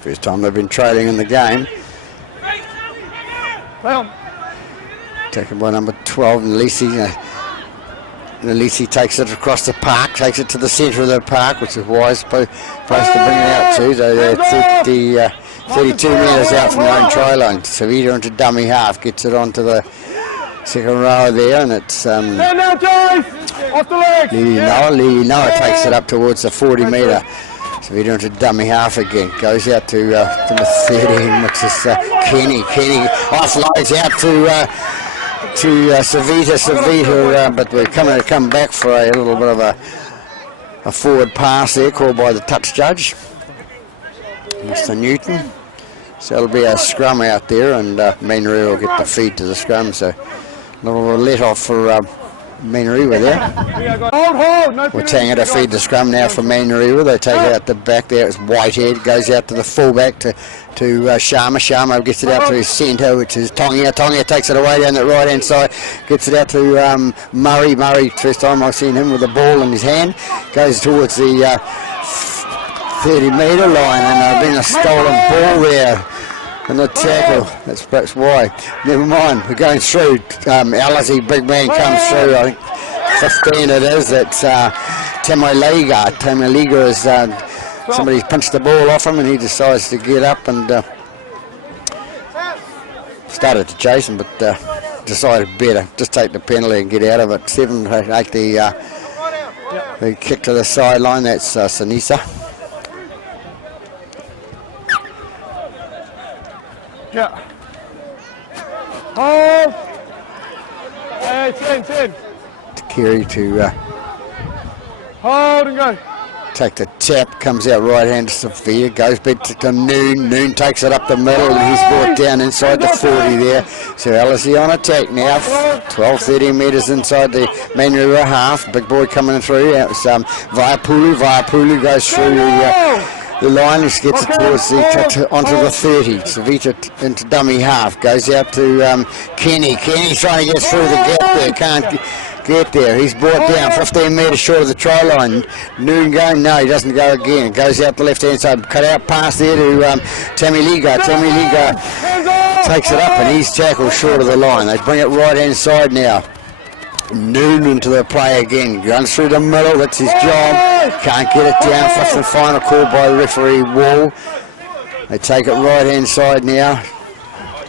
First time they've been trailing in the game. Taken by number 12, Lisi. Ellerslie takes it across the park, takes it to the centre of the park, which is wise supposed to bring it out to. So they're 32 metres out from the own try line. Savita into dummy half, gets it onto the second row there, and it's Lee Noah takes it up towards the 40 metre. Savita into dummy half again, goes out to the 13, which is Kenny offloads out to Savita, but we're come back for a little bit of a forward pass there, called by the touch judge, Mr. Newton. So it'll be a scrum out there, and manurewa will get the feed to the scrum. So a little let off for manurewa there. We're taking it to feed the scrum now for manurewa. They take it out the back there. It's Whitehead, goes out to the fullback to Sharman. Sharman gets it out to his centre, which is Tongia. Tongia takes it away down the right hand side, gets it out to Murray. Murray, first time I've seen him with the ball in his hand, goes towards the 30 metre line, and there's been a stolen ball there in the tackle. That's perhaps why. Never mind, we're going through. Ellerslie, big man, comes through. I think 15 it is. It's Tamaliga. Tamaliga is somebody punched the ball off him, and he decides to get up and started to chase him, but decided better just take the penalty and get out of it. 7-8 the kick to the sideline. That's Sinisa. Yeah. Hold. Hey, 10. Kerry to hold and go. Take the tap, comes out right hand to Sophia, goes back to Noon. Noon takes it up the middle, and he's brought down inside the 40 there. So Ellerslie on attack now, 12-13 metres inside the manurewa half. Big boy coming through. It's Vaiapulu. Vaiapulu goes through the line, gets it towards onto the 30. Savita into dummy half, goes out to Kenny. Kenny's trying to get through the gap there, can't get there. He's brought down 15 metres short of the try line. Noon going, no, he doesn't go again. Goes out the left hand side, cut out pass there to Tamaliga. Tamaliga takes it up, and he's tackled short of the line. They bring it right hand side now. Noon into the play again, runs through the middle, that's his job, can't get it down. First and final call by the referee Wall. They take it right hand side now,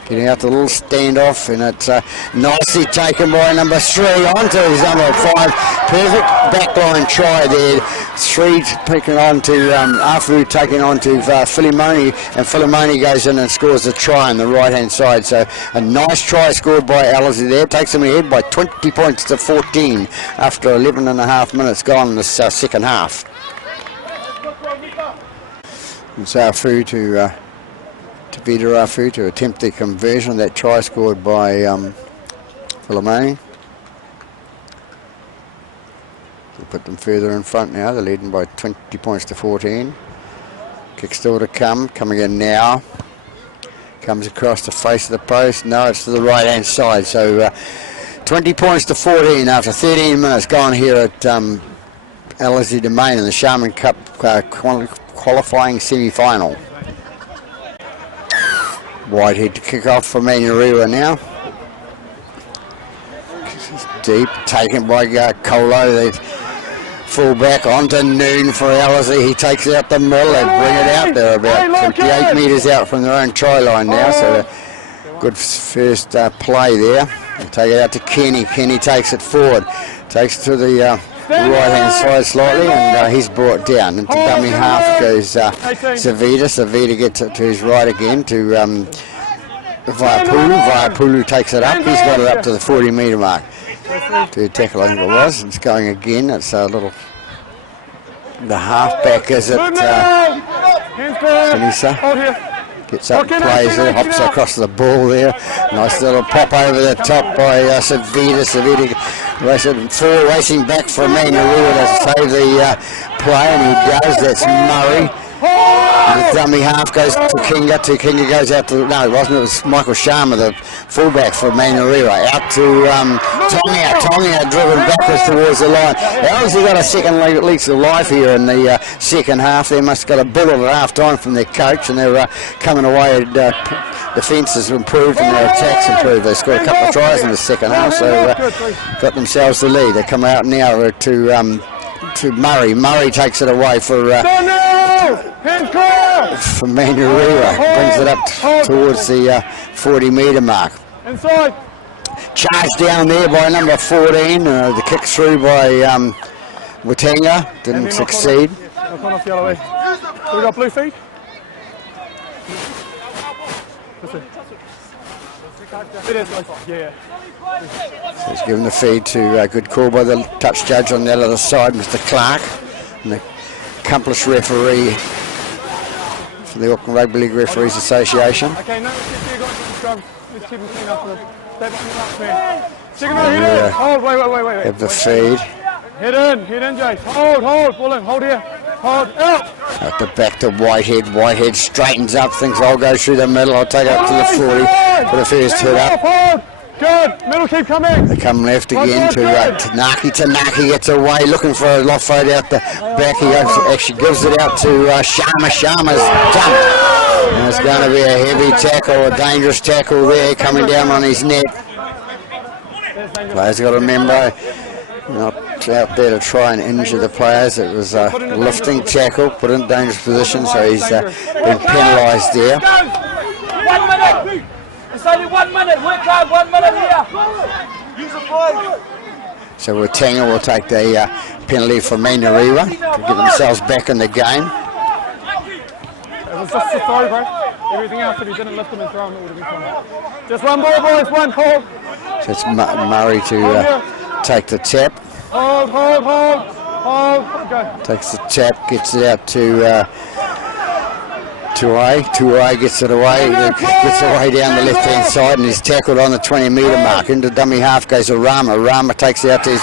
getting out the little standoff, and it's nicely taken by number 3 onto his number 5. Perfect backline try there. 3 taking on to Afu, taking on to Philemoni, and Philemoni goes in and scores the try on the right hand side. So a nice try scored by Ellerslie there, takes them ahead by 20 points to 14 after 11 and a half minutes gone in this second half. It's Afu to Vita Afu to attempt the conversion. That try scored by Philemoni. We'll put them further in front now. They're leading by 20 points to 14. Kick still to come. Coming in now. Comes across the face of the post. No, it's to the right hand side. So 20 points to 14 after 13 minutes gone here at Ellerslie Domain in the Sharman Cup qualifying semi-final. Whitehead to kick off for manurewa now. Deep, taken by Colo. They full back onto Noon for Ellerslie. He takes it up the middle. They bring it out. They're about 28 metres out from their own try line now. So good first play there. They take it out to Kenny. Kenny takes it forward. Takes it to the right hand side slightly, and he's brought down. Into dummy half goes Savita. Savita gets it to his right again to Vaiapulu. Vaiapulu takes it up. He's got it up to the 40 metre mark. To tackle, I think it was. It's going again. It's a little. The halfback is it. Sinisa gets up, plays there, hops across the ball there. Nice little pop over the top by Savita. Savita racing back for manurewa to save the play, and he does. That's Murray. The dummy half goes to Kinga. Kinga goes out to, no, it wasn't. It was Michael Sharman, the fullback for manurewa. Out to Tongia driven backwards towards the line. Ellerslie got a second lease of life here in the second half. They must have got a bullet at half time from their coach, and they're coming away. Defence has improved and their attacks improved. They scored a couple of tries in the second half, so got themselves the lead. They come out now to Murray. Murray takes it away for manurewa. Brings it up towards the 40-metre mark. Inside. Charged down there by number 14. The kick through by Watanga. Didn't succeed. Knock on off the other way. So we got blue feet. It is. Yeah. So he's given the feed to a good call by the touch judge on the other side, Mr. Clark, and the accomplished referee for the Auckland Rugby League Referees Association. Okay, now let's get you guys to the scrum. Let's keep them clean after them. Stay behind the last man. Second row, hit in. Hold, wait. Have the feed. Hit in, Jace. Hold, Bullen, hold here. Hold, out. At the back to Whitehead. Whitehead straightens up, thinks I'll go through the middle. I'll take it up to the 40. But the first hit up. Hold. Good. Middle keep coming. They come left again to Tanaki. Tanaki gets away, looking for a offload out the back. He actually gives it out to Sharma. Sharma's dumped. And it's going to be a heavy tackle, a dangerous tackle there, coming down on his neck. Players got to remember, not out there to try and injure the players. It was a lifting tackle, put in dangerous position, so he's been penalised there. 1 minute. It's only 1 minute. Work hard. 1 minute here. Use a play. So Watanga will take the penalty for manurewa to get themselves back in the game. It was just a throw, bro. Everything else, if he didn't lift him and throw him, it would have been fine. Just one ball, boys. One hold. So it's Murray to take the tap. Hold. Go. Takes the tap, gets it out to Tuai. Tuai gets it away. Gets away down the left-hand side and is tackled on the 20-metre mark. Into dummy half goes to Rama. Rama takes it out to his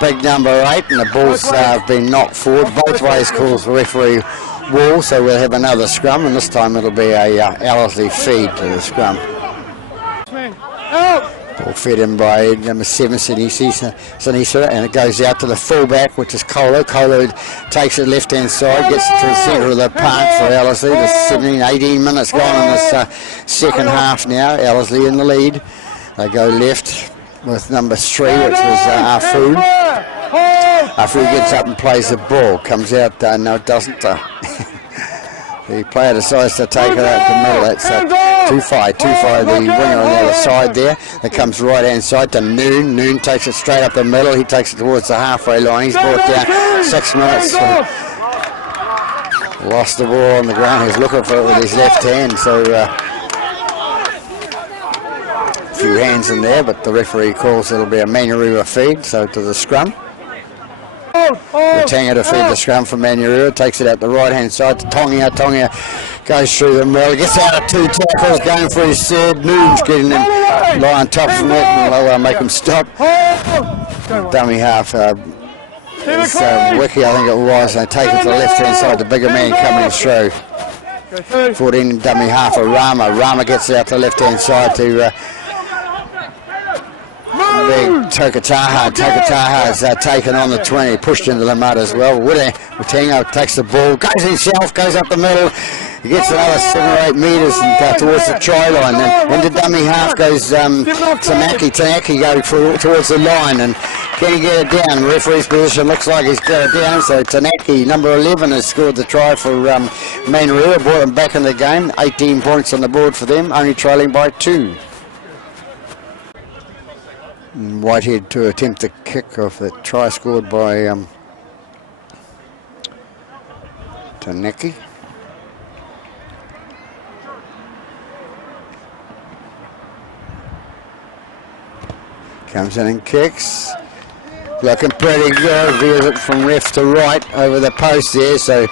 big number 8, and the ball's been knocked forward. Both ways calls the referee wall, so we'll have another scrum, and this time it'll be a ellerslie feed to the scrum. Ball fed in by number 7, Sinisa, and it goes out to the fullback, which is Colo. Colo takes it left-hand side, gets it to the centre of the park for Ellerslie. There's 18 minutes gone in this second half now. Ellerslie in the lead. They go left with number 3, which was Afu. Afu gets up and plays the ball. Comes out, no it doesn't. The player decides to take it out the middle. That's Tufai, the winger on the other side there. That comes right-hand side to Noon. Noon takes it straight up the middle. He takes it towards the halfway line. He's brought down 6 minutes. Lost the ball on the ground. He's looking for it with his left hand. So a few hands in there, but the referee calls it'll be a manurewa feed. So to the scrum. Watanga to feed the scrum for manurewa, takes it out the right-hand side to Tongia. Tongia goes through the middle, gets out of 2 tackles, going for his third. Noon's getting him lying top from it, and they'll make him stop. Dummy half, Wiki, I think it was, and they take it to the left-hand side, the bigger man coming through. 14 dummy half of Rama. Rama gets it out to the left-hand side to big Tokataha. Tokataha's taken on the 20, pushed into the mud as well. Watanga takes the ball, goes himself, goes up the middle. He gets another 7 or 8 metres and towards the try line. And into dummy half goes Tanaki. Tanaki goes towards the line, and can he get it down? The referee's position looks like he's got it down. So Tanaki, number 11, has scored the try for manurewa, brought them back in the game. 18 points on the board for them, only trailing by 2. Whitehead to attempt the kick off the try scored by Tanaki. Comes in and kicks. Looking pretty good. Veers it from left to right over the post there, so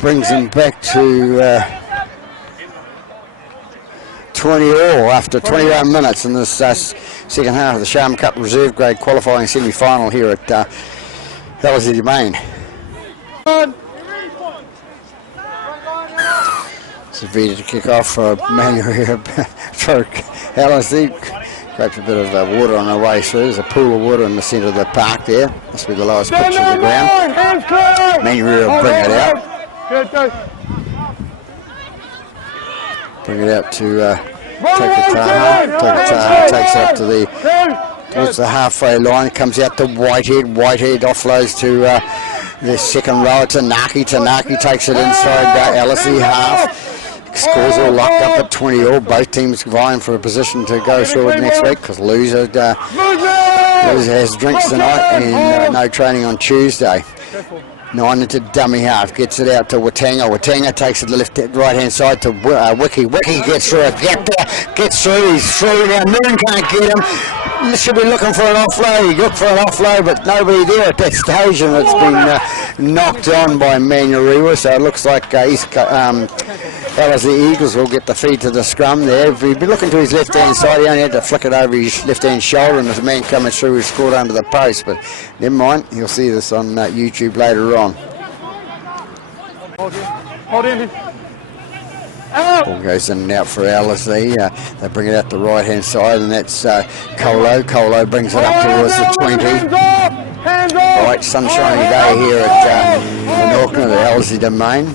brings him back to 20 all after 21 minutes in this second half of the Sharman Cup Reserve Grade qualifying semi-final here at Ellerslie Domain. Savita to kick off for Manurewa for ellerslie. Grabs a bit of water on the way through. There's a pool of water in the centre of the park there. Must be the lowest pitch of the ground. Manurewa bring it out. Bring it out to Takataha. Takataha takes it up to towards the halfway line. Comes out to Whitehead. Whitehead offloads to the second row. Tanaki. Tanaki takes it inside ellerslie half. Scores all locked up at 20 all. Both teams vying for a position to go forward next week because loser has drinks tonight and no training on Tuesday. 9 into dummy half, gets it out to Watanga. Watanga takes it to the right hand side to Wiki. Wiki gets through a gap there, gets through, he's through now. Moon can't get him. Should be looking for an offload. He looked for an offload, but nobody there at that stage, and it's been knocked on by Manurewa. So it looks like ellerslie Eagles will get the feed to the scrum there. If he'd been looking to his left hand side, he only had to flick it over his left hand shoulder, and there's a man coming through who scored under the post. But never mind, you'll see this on YouTube later on. Hold in. Ball goes in and out for ellerslie. They bring it out the right hand side, and that's Colo. Colo brings it up towards the 20. Bright sunshiny day here at Auckland at ellerslie Domain.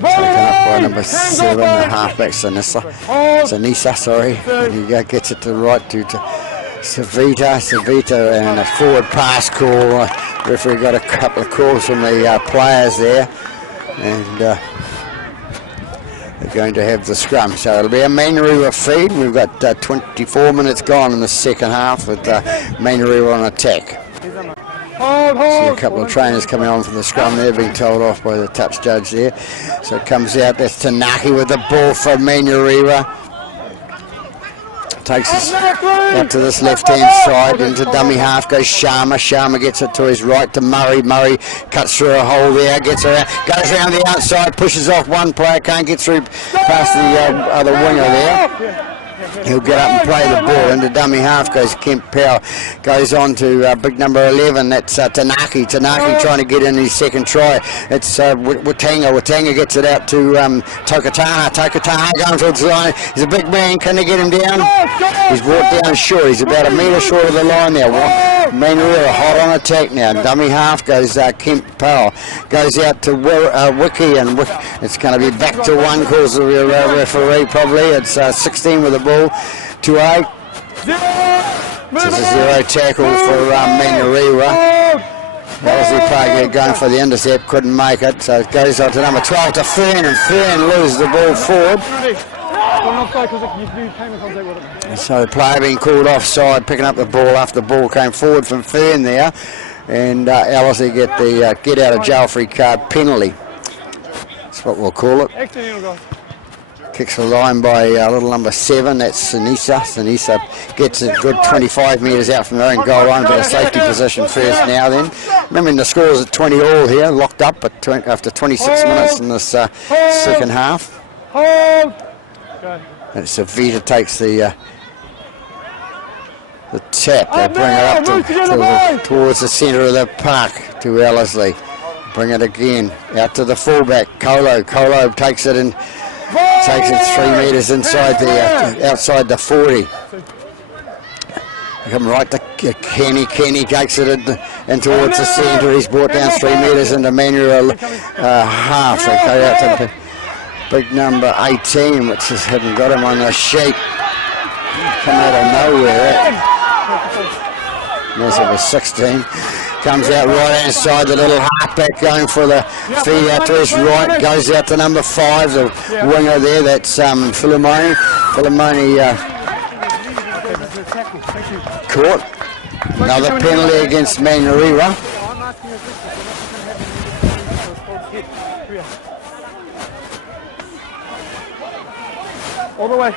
Taken up by number 7, the halfback Sinisa, sorry. And he gets it to the right to Savita, and a forward pass call. Referee got a couple of calls from the players there, and they're going to have the scrum. So it'll be a Manurewa feed. We've got 24 minutes gone in the second half with Manurewa on attack. See a couple of trainers coming on for the scrum there, being told off by the touch judge there. So it comes out, that's Tanaki with the ball for Manurewa. Takes us out to this left-hand side, into dummy half goes Sharma. Sharma gets it to his right to Murray. Murray cuts through a hole there, gets around, goes around the outside, pushes off one player, can't get through past the other winger there. He'll get up and play the ball. Into dummy half goes Kemp Powell. Goes on to big number 11. That's Tanaki. Tanaki trying to get in his second try. It's Watanga. Watanga gets it out to Takataha. Takataha going towards the line. He's a big man. Can they get him down? He's brought down short. He's about a metre short of the line now. Manurewa hot on attack now. Dummy half goes Kemp Powell. Goes out to Wiki, and it's going to be back to one, calls the referee probably. It's 16 with the ball. 2-8. This is a 0 tackle for Manurewa. ellerslie player going for the intercept, couldn't make it, so it goes on to number 12 to Fern, and Fern loses the ball forward. So the player being called offside, picking up the ball after the ball came forward from Fern there, and ellerslie get the get out of jail free card penalty. That's what we'll call it. Kicks the line by little number 7, that's Sinisa. Sinisa gets a good 25 metres out from their own goal line, but a safety position first now then. Remembering the score is at 20 all here, locked up after 26 minutes in this second half. And Savita takes the tap. They bring it up towards the centre of the park to ellerslie. Bring it again out to the fullback, Colo. Colo takes it and takes it 3 metres inside outside the 40. Come right to Kenny. Kenny takes it in towards the centre. He's brought down 3 metres into Manurewa half. They go out to big number 18, which just haven't got him on the sheet. Come out of nowhere. Yes, it was 16. Comes out right hand side, the little halfback going for the feed out to his right, goes out to number 5, the winger there, that's Philemoni. Philemoni caught. Another penalty against Manurewa. All the way.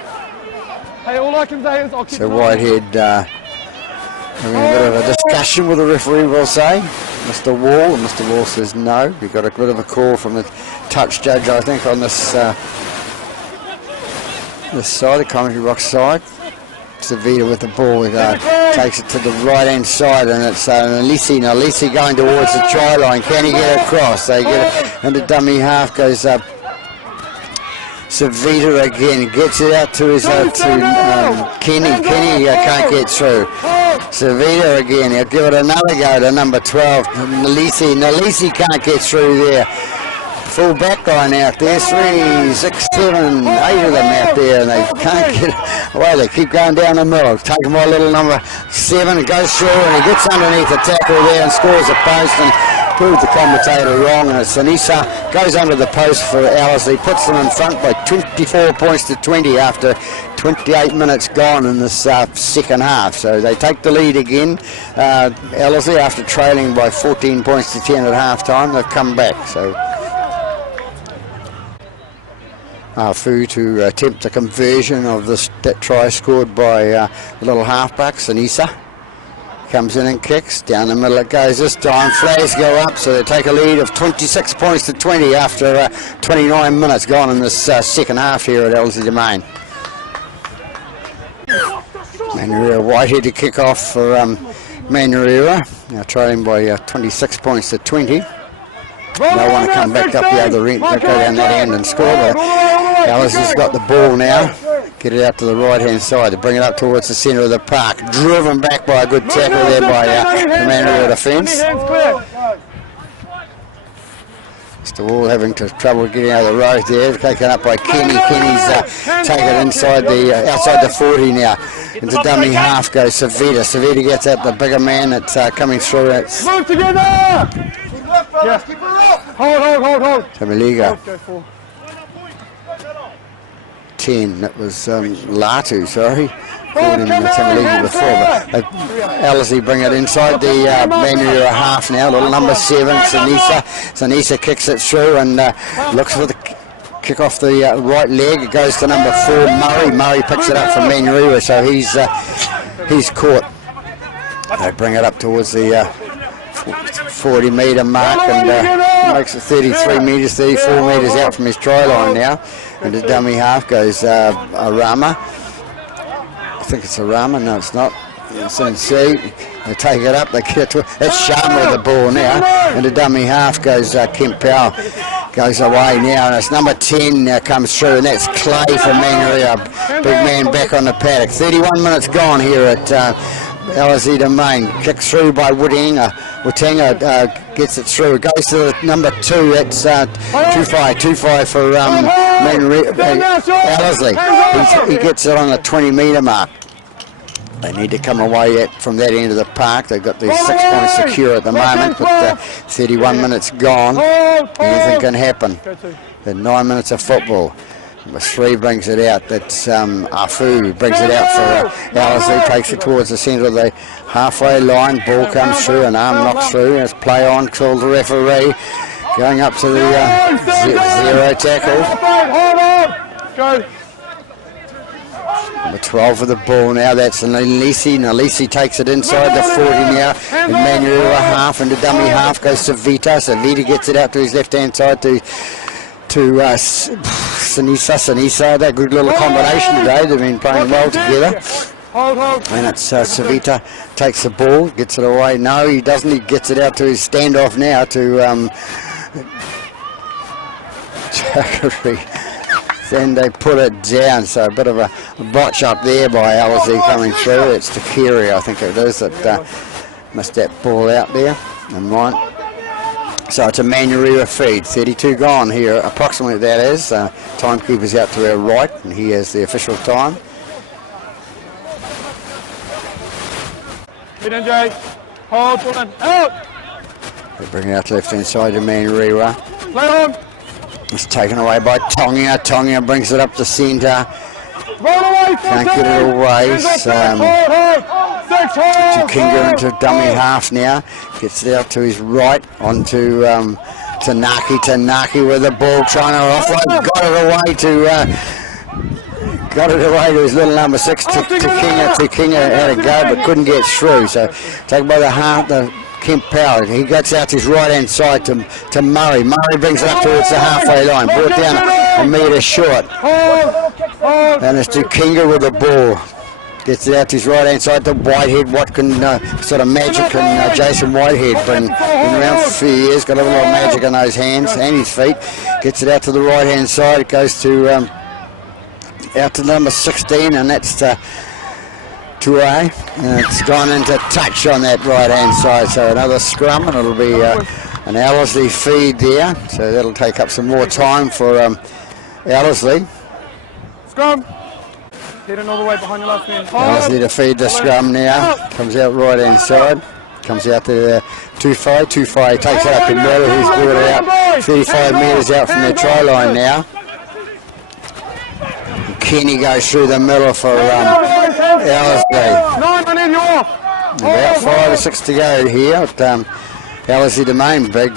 Hey, all I can say is I'll keep so Whitehead having a bit of a discussion with the referee, we'll say. Mr. Wall, and Mr. Wall says no. We got a bit of a call from the touch judge, I think, on this side, the commentary box side. Savita with the ball with Takes it to the right hand side, and it's Ellerslie going towards the try line. Can he get across? They get it into dummy half, goes up. Savita again gets it out to his Kenny. Kenny can't get through. Savita again, he'll give it another go to number 12. Ellerslie can't get through there. Full back line out there, 3, 6, 7, 8 of them out there, and they can't get away. They keep going down the middle. Take my little number 7, it goes through, and he gets underneath the tackle there and scores a post and proves the commentator wrong. And it's Anissa goes under the post for Ellerslie, puts them in front by 24 points to 20 after 28 minutes gone in this second half. So they take the lead again. Ellerslie, after trailing by 14 points to 10 at half time, they've come back. So Fu to attempt a conversion of that try scored by the little halfbacks. Anissa comes in and kicks. Down the middle it goes this time. Flags go up, so they take a lead of 26 points to 20 after 29 minutes gone in this second half here at Ellerslie Domain. Manurewa Whitehead to kick off for Manurewa. Now trailing by 26 points to 20. They want to come back up the other end, go down that end and score. But Ellerslie's got the ball now. Get it out to the right hand side to bring it up towards the centre of the park. Driven back by a good tackle there by the Manurewa defence. Mr. Wall having trouble getting out of the road there. Taken up by Kenny. Kenny's taken it inside outside the 40 now. Into dummy half goes Savita. Savita gets at the bigger man that's coming through. That's move together! Yeah. Hold. Tamaliga. 10, that was Latu, sorry. Called him Tamaliga before, but Ellerslie bring it inside the Manurewa half now. Little number 7, Sanisa kicks it through and looks for the kick off the right leg. It goes to number 4, Murray. Murray picks it up from Manurewa, so he's caught. They bring it up towards the 40 metre mark and makes it 33 metres, 34 metres out from his try line now. And the dummy half goes Arama. I think it's Arama, no it's not. It's NC. They take it up, they get to it. It's Sharman with the ball now. And the dummy half goes Kemp Powell. Goes away now, and it's number 10 now comes through, and that's Clay for Manurewa. Big man back on the paddock. 31 minutes gone here at Ellerslie Domain. Kicked through by Watanga gets it through. It goes to the number 2. It's 2-5 for Ellerslie. He gets it on the 20 metre mark. They need to come away from that end of the park. They've got these 6 points secure at the moment, but 31 minutes gone. Anything can happen. In 9 minutes of football. Number 3 brings it out. That's Afu brings it out for Ellerslie. Takes it towards the centre of the halfway line. Ball comes through, an arm knocks through. It's play on, called the referee. Going up to the 0 tackle. Go. Number 12 for the ball now. That's Ellerslie. Ellerslie takes it inside the 40 now. And Manurewa half into dummy half goes Savita. Savita gets it out to his left hand side to Sanisa. That good little combination today. They've been playing well together. And it's Savita takes the ball, gets it away. No, he doesn't. He gets it out to his standoff now to Chakari. Then they put it down, so a bit of a botch up there by Ellerslie coming through. It's Takiri, I think it is, that missed that ball out there. And mine. So it's a Manurewa feed. 32 gone here, approximately that is. Timekeeper's out to our right, and he has the official time. Hit in, Jay. Hold, pull in. Out! They bring it out to left hand side to Manurewa. Play on! It's taken away by Tonga. Tonga brings it up the centre. Roll away! Can't get it away. Kinga into dummy half now. Gets it out to his right onto Tanaki. Tanaki with the ball trying to offload. Got it away to his little number 6 to Kinga. Kinga had a go but couldn't get through. So taken by the Kemp Powell. He gets out to his right hand side to Murray. Murray brings it up towards the halfway line. Brought down a metre short. And it's to Kinga with the ball. Gets it out to his right hand side to Whitehead. What can sort of magic can Jason Whitehead been around for a few years, got a lot of magic in those hands and his feet. Gets it out to the right hand side. It goes to out to number 16, and that's Tua. It's gone into touch on that right hand side, so another scrum, and it'll be an Ellerslie feed there, so that'll take up some more time for Ellerslie. Scrum. Hit another way behind your last man. Ellerslie to feed the scrum now. Comes out right hand side. Comes out to Tufai. Tufai takes it up the middle. He's brought it out 35 metres out from the try line now. Kenny goes through the middle for Ellerslie. 9 minutes, you're off. About 5 or 6 to go here at Ellerslie Domain. Big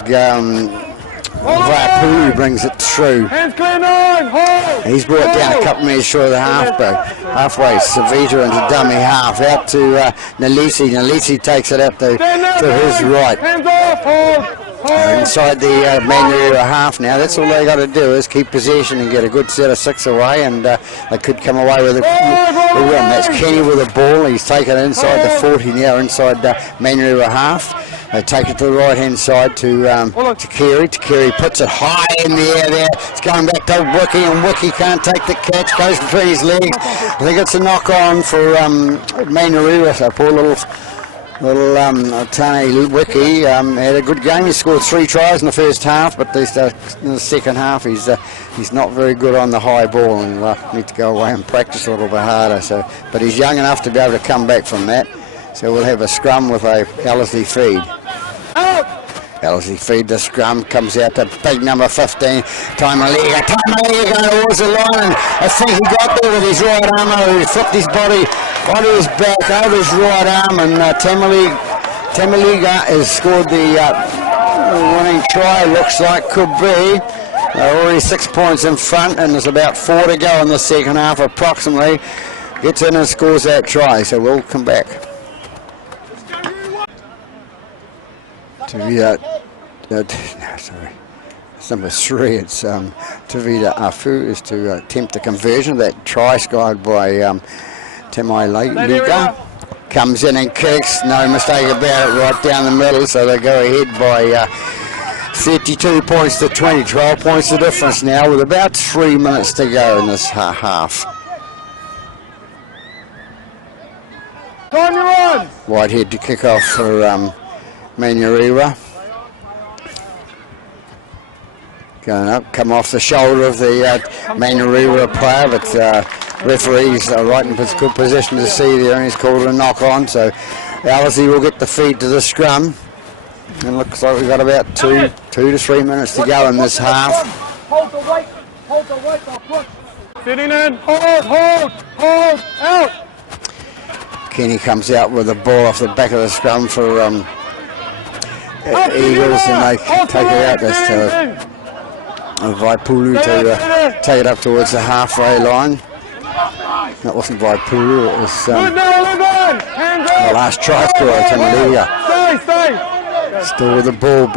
Vaiapulu brings it through. Hands clear, 9. Hold. He's brought down a couple of metres short of the halfway. Savita into dummy half. Out to Nalisi. Nalisi takes it out to his right. Hands off. Hold. Inside the manurewa half now. That's all they got to do is keep possession and get a good set of 6 away, and they could come away with a win. That's Kenny with the ball. He's taken it inside the 40 now, inside manurewa half. They take it to the right hand side to Kerry. Kerry puts it high in the air there. It's going back to Wiki, and Wiki can't take the catch. Goes between his legs. I think it's a knock on for manurewa. So poor little Tane Wiki had a good game. He scored 3 tries in the first half, but in the second half he's not very good on the high ball, and need to go away and practice a little bit harder. So, but he's young enough to be able to come back from that. So we'll have a scrum with a Ellerslie feed. Ellerslie feed the scrum, comes out to big number 15, Taimaliga going towards the line, and I think he got there with his right arm. He flipped his body onto his back, over his right arm, and Taimaliga has scored the winning try, looks like, could be. They're already 6 points in front, and there's about 4 to go in the second half approximately. Gets in and scores that try, so we'll come back. It's number 3. It's Tavita Afu is to attempt the conversion of that try scored by Taimaliga. Comes in and kicks, no mistake about it, right down the middle, so they go ahead by 32 points to 20, 12 points the difference now with about 3 minutes to go in this half. Time you run! Whitehead to kick off for manurewa. Going up, come off the shoulder of the manurewa player, but referee's right in good position to see there, and he's called a knock on, so Ellerslie will get the feed to the scrum. And looks like we've got about 2 to 3 minutes to go in this half. Hold the weight, I'll push. Sitting in, hold, out! Kenny comes out with the ball off the back of the scrum for Eagles, and they take it out. That's Vaiapulu to take it up towards the halfway line. That wasn't Vaiapulu, it was the last try scorer, Taimaliga. Stay! Still with the ball,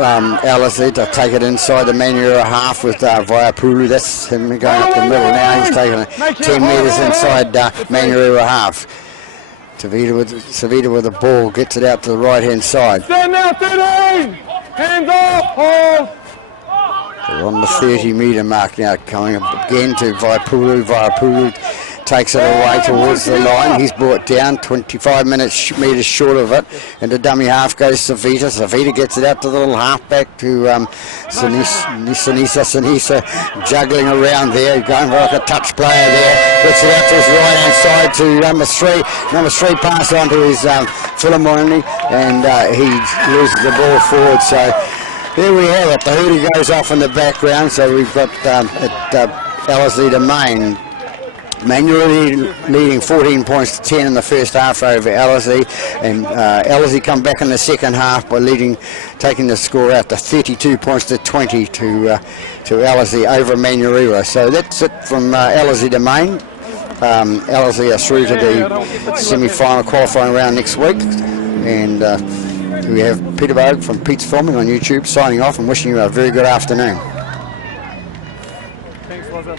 Ellerslie to take it inside the manurewa half with Vaiapulu. That's him going up the middle now. He's taking it 10 metres inside manurewa half. Savita with the ball, gets it out to the right hand side. Stand now, 13! Hands off, hold! They're on the 30 metre mark now, coming up again to Vaiapulu. Vaiapulu takes it away towards the line. He's brought down 25 metres short of it. And the dummy half goes Savita. Savita gets it out to the little halfback to Sinisa juggling around there, going for like a touch player there. Gets it out to his right hand side to number 3. Number 3 pass on to his Philemoni, and he loses the ball forward. So there we have it. The hootie goes off in the background. So we've got at Ellerslie Domain, manurewa leading 14 points to 10 in the first half over Ellerslie, and Ellerslie come back in the second half by taking the score out to 32 points to 20 to Ellerslie over manurewa. So that's it from Ellerslie Domain. Ellerslie are through to the semi-final qualifying round next week, and we have Peter Bogue from Pete's Filming on YouTube signing off and wishing you a very good afternoon. Thanks, Liza.